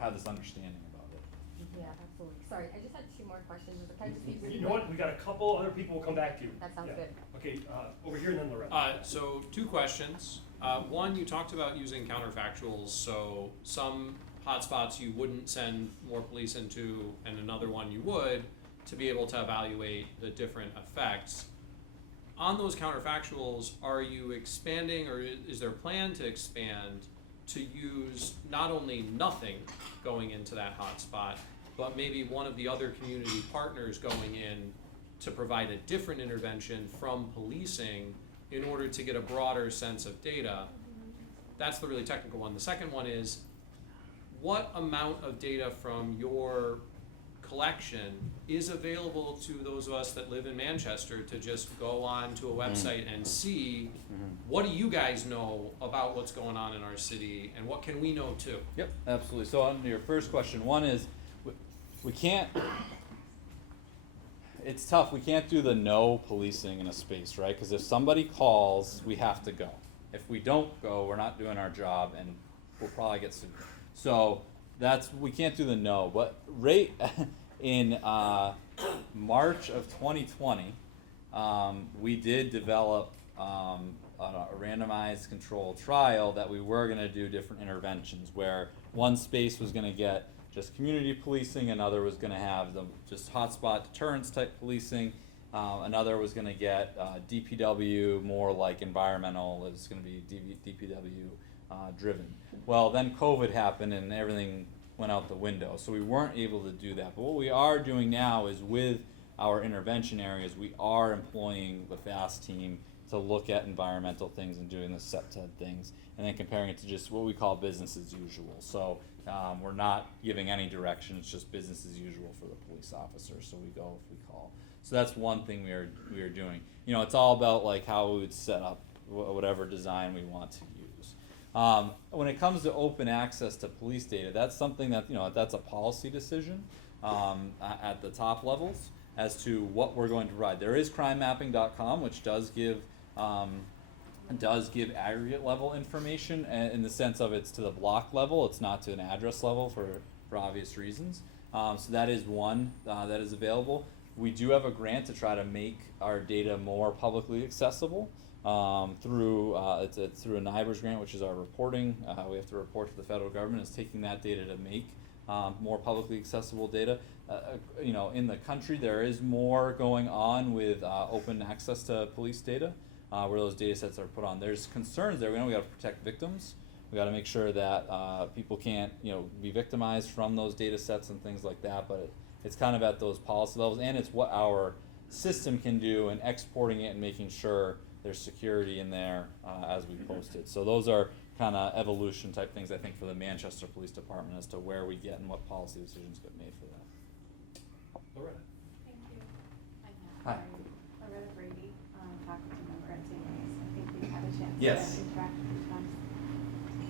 have this understanding about it. Yeah, absolutely. Sorry, I just had two more questions. Can I just be really You know what, we got a couple other people will come back to you. That sounds Yeah. good. Okay, over here and then Loretta. So two questions. One, you talked about using counterfactuals. So some hotspots you wouldn't send more police into, and another one you would, to be able to evaluate the different effects. On those counterfactuals, are you expanding, or is there a plan to expand to use not only nothing going into that hotspot, but maybe one of the other community partners going in to provide a different intervention from policing in order to get a broader sense of data? That's the really technical one. The second one is, what amount of data from your collection is available to those of us that live in Manchester to just go on to a website and see, what do you guys know about what's going on in our city, and what can we know too? Yep, absolutely. So on your first question, one is we can't. It's tough. We can't do the no policing in a space, right? Because if somebody calls, we have to go. If we don't go, we're not doing our job, and we'll probably get sued. So we can't do the no. But right in March of 2020, we did develop a randomized controlled trial that we were going to do different interventions, where one space was going to get just community policing, another was going to have just hotspot deterrence type policing, another was going to get DPW, more like environmental, it's going to be DPW driven. Well, then COVID happened and everything went out the window, so we weren't able to do that. But what we are doing now is, with our intervention areas, we are employing the FAST team to look at environmental things and doing the SEPTED things, and then comparing it to just what we call business as usual. So we're not giving any direction, it's just business as usual for the police officer, so we go if we call. So that's one thing we are doing. It's all about like how we would set up whatever design we want to use. When it comes to open access to police data, that's something that, that's a policy decision at the top levels as to what we're going to provide. There is crimemapping.com, which does give aggregate level information in the sense of it's to the block level, it's not to an address level for obvious reasons. So that is one that is available. We do have a grant to try to make our data more publicly accessible through it's through a NIBRS grant, which is our reporting. We have to report to the federal government. It's taking that data to make more publicly accessible data. In the country, there is more going on with open access to police data, where those data sets are put on. There's concerns there. We know we got to protect victims. We got to make sure that people can't, be victimized from those data sets and things like that. But it's kind of at those policy levels, and it's what our system can do and exporting it and making sure there's security in there as we post it. So those are kind of evolution type things, I think, for the Manchester Police Department as to where we get and what policy decisions get made for that. Loretta. Thank you. Hi. Loretta Brady, faculty member at St. Mary's. I think we've had a chance Yes. to interact a few times.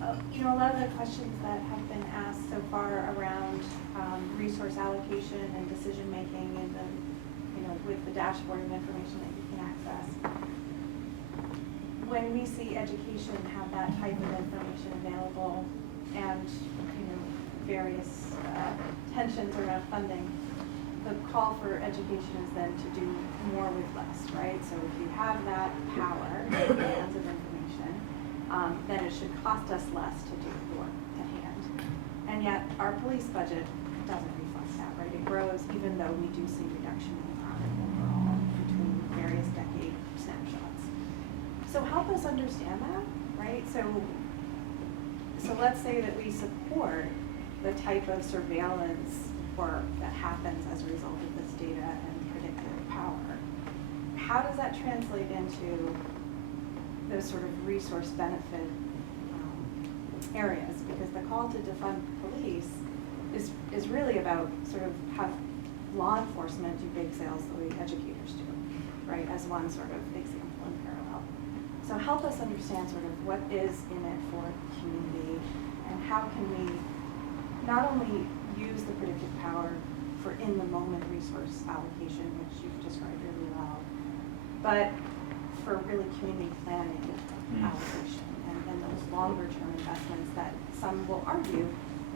A lot of the questions that have been asked so far around resource allocation and decision making and the, with the dashboard of information that you can access. When we see education have that type of information available and, various tensions around funding, the call for education is then to do more with less, right? So if you have that power, in the hands of information, then it should cost us less to do the work at hand. And yet our police budget doesn't reflect that, right? It grows even though we do see reduction in crime overall between various decade snapshots. So help us understand that, right? So let's say that we support the type of surveillance work that happens as a result of this data and predictive power. How does that translate into those sort of resource benefit areas? Because the call to defund police is really about sort of have law enforcement do big sales the way educators do, right? As one sort of example in parallel. So help us understand sort of what is in it for the community and how can we not only use the predictive power for in-the-moment resource allocation, which you've described really well, but for really community planning allocation and those longer-term investments that some will argue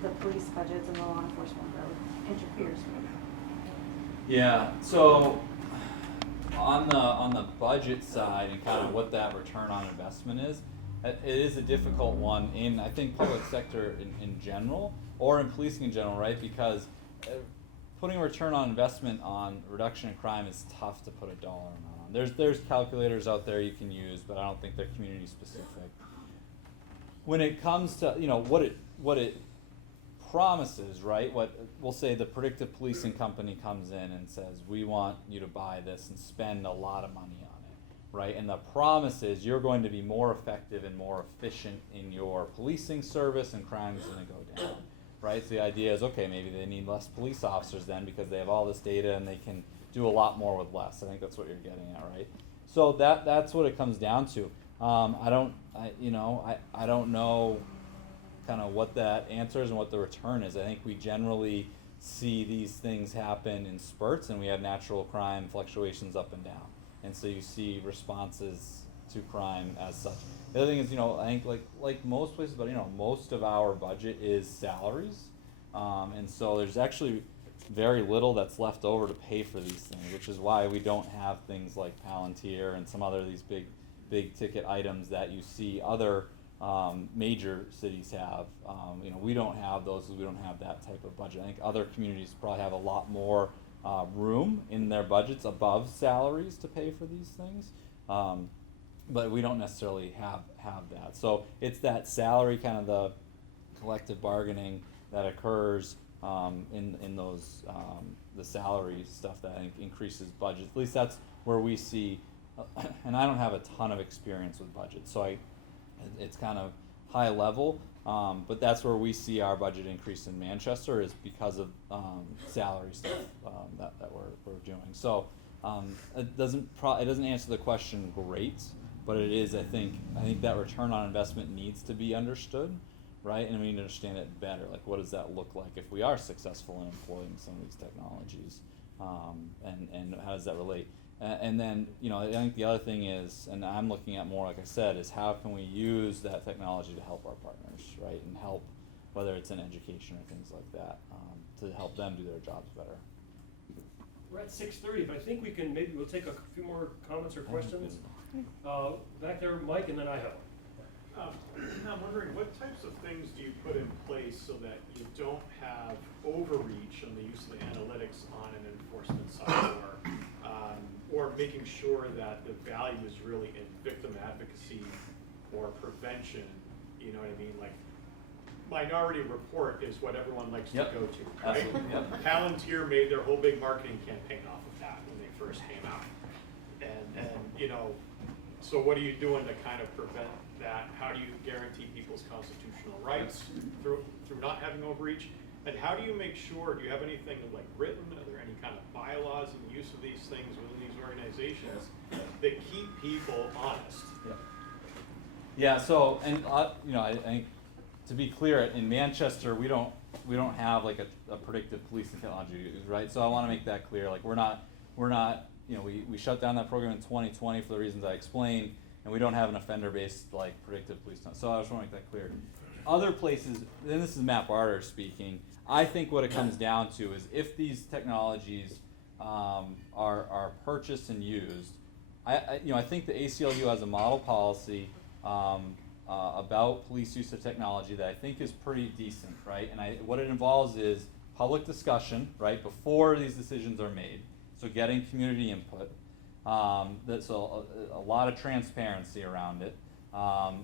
the police budgets and the law enforcement growth interferes with. Yeah, so on the budget side and kind of what that return on investment is, it is a difficult one in, I think, public sector in general, or in policing in general, right? Because putting a return on investment on reduction in crime is tough to put a dollar amount on. There's calculators out there you can use, but I don't think they're community specific. When it comes to what it promises, right? What we'll say the predictive policing company comes in and says, we want you to buy this and spend a lot of money on it, right? And the promise is you're going to be more effective and more efficient in your policing service and crime is going to go down, right? So the idea is, okay, maybe they need less police officers then because they have all this data and they can do a lot more with less. I think that's what you're getting at, right? So that's what it comes down to. I don't know kind of what that answers and what the return is. I think we generally see these things happen in spurts and we have natural crime fluctuations up and down. And so you see responses to crime as such. The other thing is, I think like most places, but most of our budget is salaries. And so there's actually very little that's left over to pay for these things, which is why we don't have things like Palantir and some other these big ticket items that you see other major cities have. We don't have those because we don't have that type of budget. I think other communities probably have a lot more room in their budgets above salaries to pay for these things. But we don't necessarily have that. So it's that salary, kind of the collective bargaining that occurs in those the salary stuff that I think increases budgets. At least that's where we see. And I don't have a ton of experience with budgets, so it's kind of high level. But that's where we see our budget increase in Manchester is because of salary stuff that we're doing. So it doesn't answer the question great, but it is, I think that return on investment needs to be understood, right? And we need to understand it better. Like, what does that look like if we are successful in employing some of these technologies, and how does that relate? And then, I think the other thing is, and I'm looking at more, like I said, is how can we use that technology to help our partners, right? And help, whether it's in education or things like that, to help them do their jobs better. We're at 6:30, but I think we'll take a few more comments or questions. Back there, Mike, and then I have one. I'm wondering, what types of things do you put in place so that you don't have overreach on the use of the analytics on an enforcement side, or making sure that the value is really in victim advocacy or prevention You know what I mean? Like, Minority Report is what everyone likes Yep. to go to, right? Absolutely, yep. Palantir made their whole big marketing campaign off of that when they first came out. And you know, so what are you doing to kind of prevent that? How do you guarantee people's constitutional rights through not having overreach? And how do you make sure, do you have anything like written, are there any kind of bylaws in use of these things within these organizations that keep people honest? Yeah, so, and, you know, I think, to be clear, in Manchester, we don't have like a predictive policing technology, right? So I wanna make that clear, like, we're not, you know, we shut down that program in 2020 for the reasons I explained, and we don't have an offender-based, like, predictive police, so I just wanna make that clear. Other places, and this is Matt Barter speaking, I think what it comes down to is if these technologies are purchased and used, I think the ACLU has a model policy about police use of technology that I think is pretty decent, right? And what it involves is public discussion, right, before these decisions are made. So getting community input. That's a lot of transparency around it.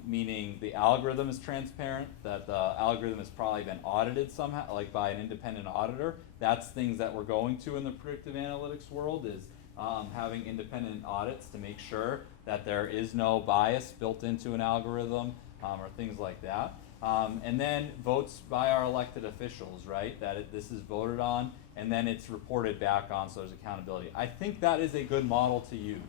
Meaning the algorithm is transparent, that the algorithm has probably been audited somehow, like by an independent auditor. That's things that we're going to in the predictive analytics world is having independent audits to make sure that there is no bias built into an algorithm or things like that. And then votes by our elected officials, right? That this is voted on and then it's reported back on, so there's accountability. I think that is a good model to use.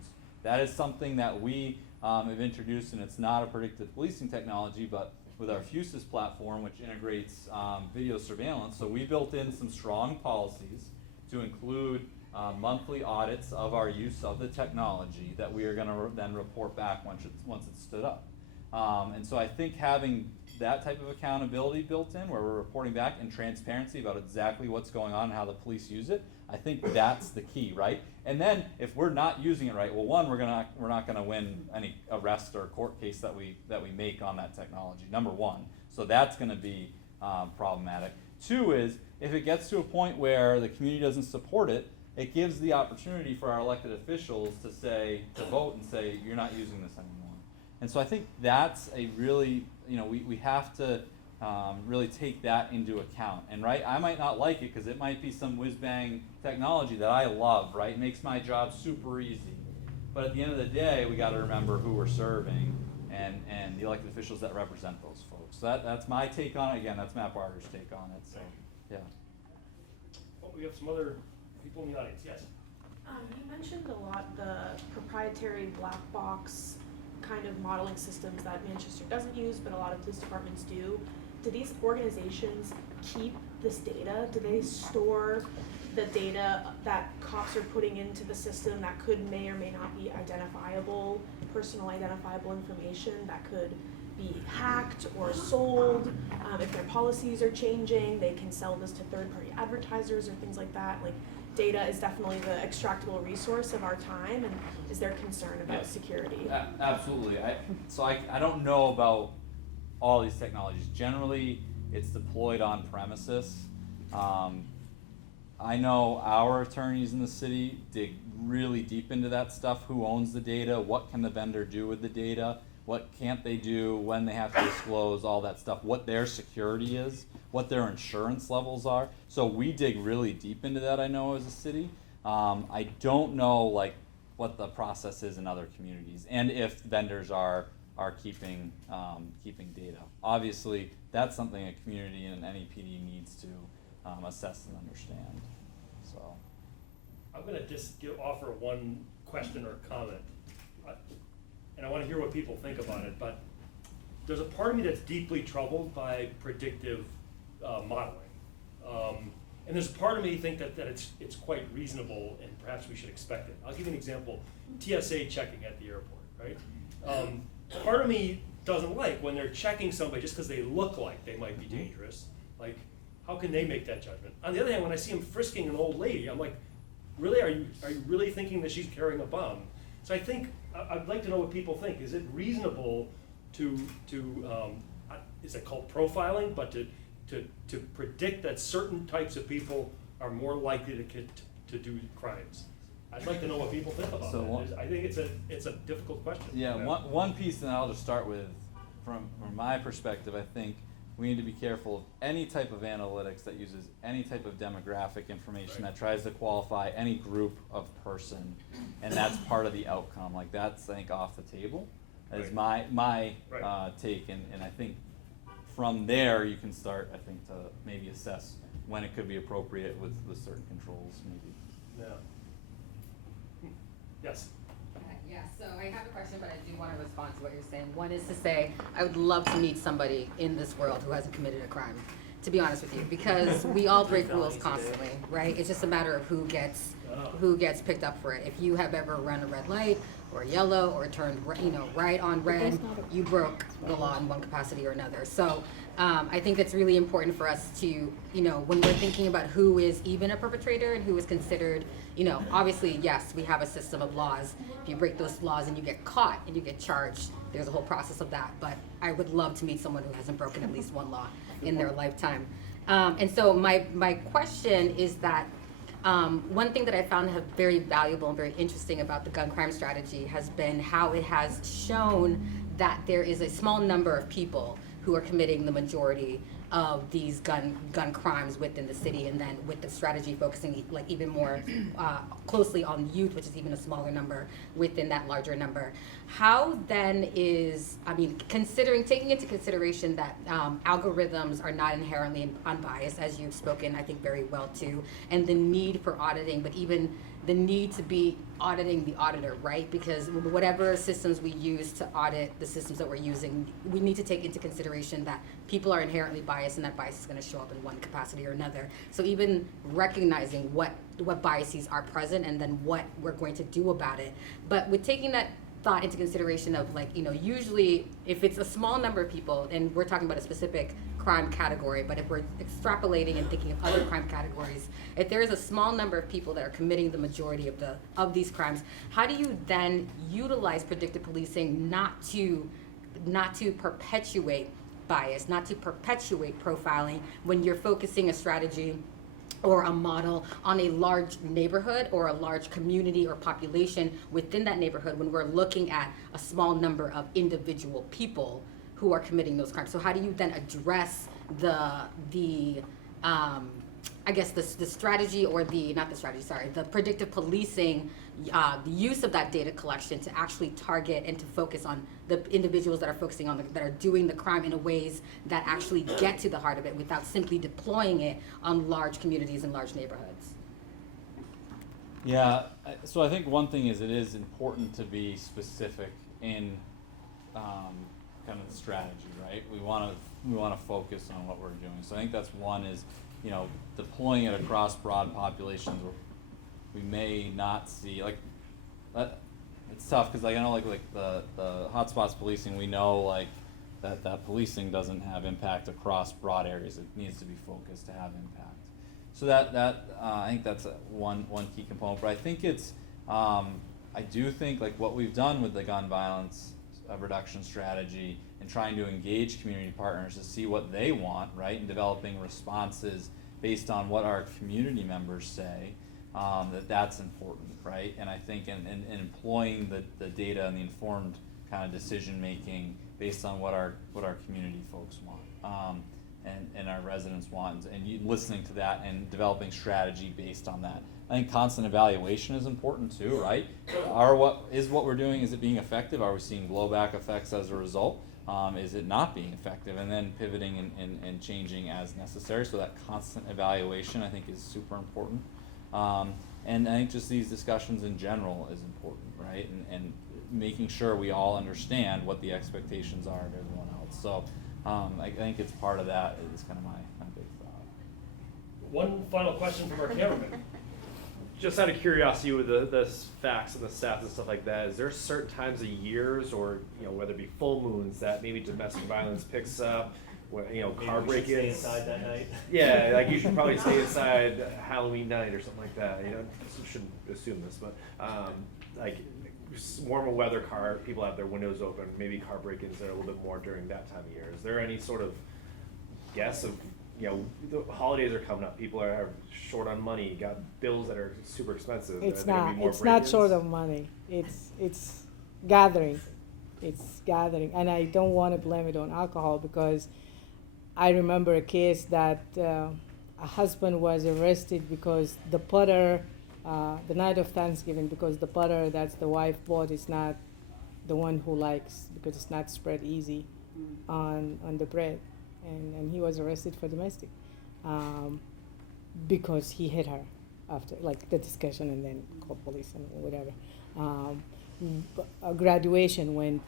That is something that we have introduced, and it's not a predictive policing technology, but with our Fusus platform, which integrates video surveillance. So we built in some strong policies to include monthly audits of our use of the technology that we are going to then report back once it's stood up. And so I think having that type of accountability built in, where we're reporting back, and transparency about exactly what's going on and how the police use it, I think that's the key, right? And then if we're not using it right, well, one, we're not gonna win any arrest or court case that we make on that technology. Number one, so that's gonna be problematic. Two is if it gets to a point where the community doesn't support it, it gives the opportunity for our elected officials to vote and say, you're not using this anymore. And so I think that's a really, we have to really take that into account. And right, I might not like it because it might be some whiz-bang technology that I love, right? It makes my job super easy. But at the end of the day, we got to remember who we're serving and the elected officials that represent those folks. So that's my take on it. Again, that's Matt Barter's take on it. So, yeah. Well, we have some other people in the audience. Yes. You mentioned a lot the proprietary black box kind of modeling systems that Manchester doesn't use, but a lot of police departments do. Do these organizations keep this data? Do they store the data that cops are putting into the system that may or may not be identifiable, personal identifiable information that could be hacked or sold? If their policies are changing, they can sell this to third-party advertisers or things like that. Like, data is definitely the extractable resource of our time, and is there concern about security? Absolutely. I don't know about all these technologies. Generally, it's deployed on premises. I know our attorneys in the city dig really deep into that stuff. Who owns the data? What can the vendor do with the data? What can't they do? When they have to disclose all that stuff? What their security is? What their insurance levels are? So we dig really deep into that, I know, as a city. I don't know what the process is in other communities, and if vendors are keeping data. Obviously, that's something a community and an MPD needs to assess and understand. So, I'm going to just offer one question or comment, and I want to hear what people think about it. But there's a part of me that's deeply troubled by predictive modeling, and there's a part of me think that it's quite reasonable, and perhaps we should expect it. I'll give you an example: TSA checking at the airport, right? Part of me doesn't like when they're checking somebody just because they look like they might be dangerous. Like, how can they make that judgment? On the other hand, when I see them frisking an old lady, I'm like, really? Are you really thinking that she's carrying a bomb? So I think I'd like to know what people think. Is it reasonable to is it called profiling? But to predict that certain types of people are more likely to do crimes. I'd like to know what people think about that. I think it's a difficult question. Yeah, one piece, and I'll just start with from my perspective, I think we need to be careful of any type of analytics that uses any type of demographic information that tries to qualify any group of person, and that's part of the outcome. Like that's, I think, off the table. That is my take, and I think from there you can start, I think, to maybe assess when it could be appropriate with certain controls, maybe. Yeah. Yes. Yeah, so I have a question, but I do want to respond to what you're saying. One is to say, I would love to meet somebody in this world who hasn't committed a crime, to be honest with you, because we all break rules constantly, right? It's just a matter of who gets picked up for it. If you have ever run a red light or yellow or turned right on red, you broke the law in one capacity or another. So I think it's really important for us to, when we're thinking about who is even a perpetrator and who is considered, obviously, yes, we have a system of laws. If you break those laws and you get caught and you get charged, there's a whole process of that. But I would love to meet someone who hasn't broken at least one law in their lifetime. And so my question is that one thing that I found very valuable and very interesting about the gun crime strategy has been how it has shown that there is a small number of people who are committing the majority of these gun crimes within the city, and then with the strategy focusing even more closely on youth, which is even a smaller number within that larger number. How then is, taking into consideration that algorithms are not inherently unbiased, as you've spoken, I think, very well to, and the need for auditing, but even the need to be auditing the auditor, right? Because whatever systems we use to audit the systems that we're using, we need to take into consideration that people are inherently biased, and that bias is going to show up in one capacity or another. So even recognizing what biases are present and then what we're going to do about it. But with taking that thought into consideration of usually if it's a small number of people, and we're talking about a specific crime category, but if we're extrapolating and thinking of other crime categories, if there is a small number of people that are committing the majority of these crimes, how do you then utilize predictive policing not to perpetuate bias, not to perpetuate profiling when you're focusing a strategy or a model on a large neighborhood or a large community or population within that neighborhood when we're looking at a small number of individual people who are committing those crimes? So how do you then address the strategy, or the predictive policing, the use of that data collection to actually target and to focus on the individuals that are focusing on that are doing the crime in a ways that actually get to the heart of it without simply deploying it on large communities and large neighborhoods? Yeah, so I think one thing is it is important to be specific in kind of the strategy, right? We want to focus on what we're doing. So I think that's one is, deploying it across broad populations where we may not see that. It's tough because I know the hotspots policing, we know that policing doesn't have impact across broad areas. It needs to be focused to have impact. So I think that's one key component. But I think it's I do think what we've done with the gun violence reduction strategy and trying to engage community partners to see what they want, right, and developing responses based on what our community members say, that's important, right? And I think in employing the data and the informed kind of decision making based on what our community folks want, and our residents want, and listening to that and developing strategy based on that. I think constant evaluation is important too, right? What we're doing, is it being effective? Are we seeing blowback effects as a result? Is it not being effective? And then pivoting and changing as necessary. So that constant evaluation, I think, is super important. And I think just these discussions in general is important, right? And making sure we all understand what the expectations are of everyone else. So I think it's part of that is kind of my big thought. One final question from our cameraman. Just out of curiosity, with the facts and the stats and stuff like that, is there certain times of years, or whether it be full moons, that maybe domestic violence picks up? Car break-ins. Stay inside that night. Yeah, you should probably stay inside Halloween night or something like that. Shouldn't assume this, but warmer weather, people have their windows open. Maybe car break-ins are a little bit more during that time of year. Is there any sort of guess of? The holidays are coming up. People are short on money. Got bills that are super expensive. It's not short of money. It's gathering. it's gathering. And I don't want to blame it on alcohol, because I remember a case that a husband was arrested because the butter, the night of Thanksgiving, because the butter that's the wife bought is not the one who likes, because it's not spread easy on the bread. And he was arrested for domestic because he hit her after like the discussion, and then called police and whatever. A graduation, when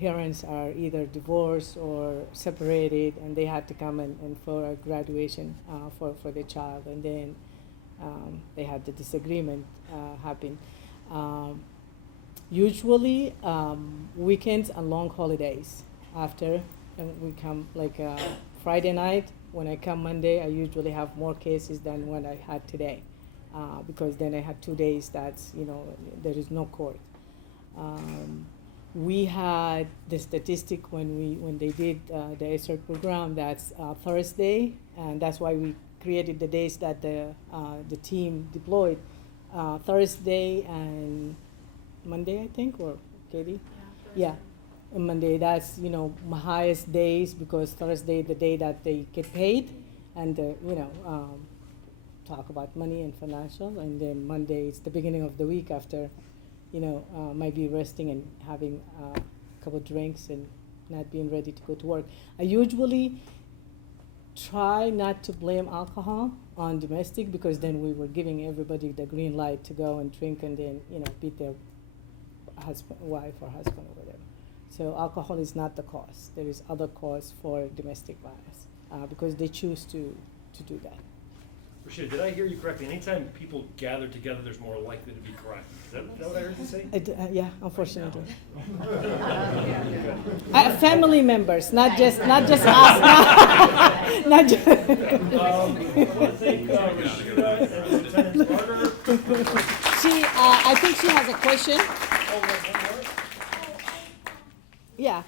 parents are either divorced or separated, and they had to come and for a graduation for their child, and then they had the disagreement happen. Usually weekends and long holidays after, and we come like Friday night. When I come Monday, I usually have more cases than what I had today, because then I had 2 days that's, there is no court. We had the statistic when they did the ASERT program, that's Thursday, and that's why we created the days that the team deployed, Thursday and Monday, I think, or Katie? Yeah, and Monday, that's, my highest days, because Thursday, the day that they get paid, and, talk about money and financial, and then Monday, it's the beginning of the week after, might be resting and having a couple drinks and not being ready to go to work. I usually try not to blame alcohol on domestic, because then we were giving everybody the green light to go and drink and then, beat their wife or husband or whatever. So alcohol is not the cause. There is other cause for domestic violence, because they choose to do that. Rashida, did I hear you correctly? Anytime people gather together, there's more likely to be crime. Is that what I heard you say? Yeah, unfortunately. Family members, not just us. Not just. I want to thank Rashida and Lieutenant Carter. I think she has a question. Oh, one more? Yeah.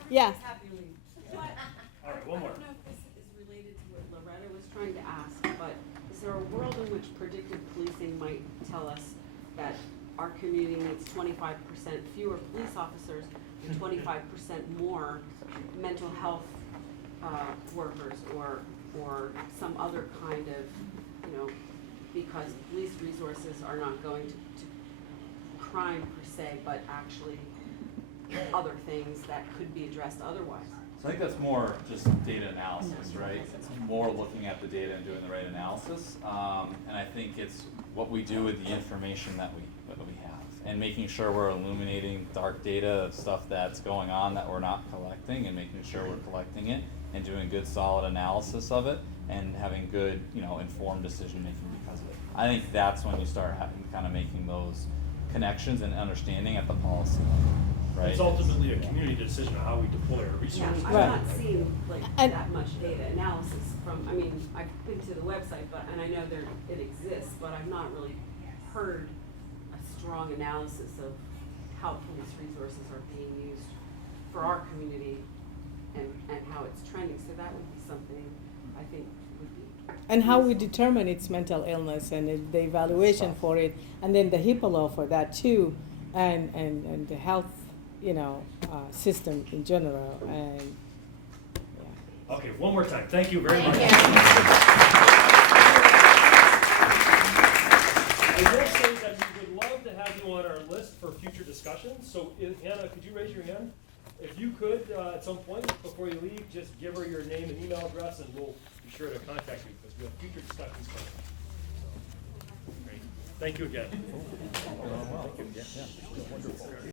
All right, one more. I don't know if this is related to what Loretta was trying to ask, but is there a world in which predictive policing might tell us that our community needs 25% fewer police officers and 25% more mental health workers, or some other kind of, because police resources are not going to crime per se, but actually other things that could be addressed otherwise? So I think that's more just data analysis, right? It's more looking at the data and doing the right analysis. And I think it's what we do with the information that we have, and making sure we're illuminating dark data, stuff that's going on that we're not collecting, and making sure we're collecting it and doing good solid analysis of it, and having good, informed decision making because of it. I think that's when you start having kind of making those connections and understanding at the policy level. Right. It's ultimately a community decision on how we deploy our Yeah, resources. I've not seen that much data analysis from, I've been to the website, and I know it exists, but I've not really heard a strong analysis of how police resources are being used for our community and how it's trending. So that would be something I think would be. And how we determine its mental illness, and the evaluation for it, and then the HIPAA law for that too, and the health, system in general, and yeah. Okay, one more time. Thank you very much. Thank I will say that we would love to have you on our list for future discussions. So, Anna, could you raise your hand? If you could, at some point before you leave, just give her your name and email address, and we'll be sure to contact you, because we have future discussions coming. So, great. Thank you again. Thank you. Yeah. Wonderful.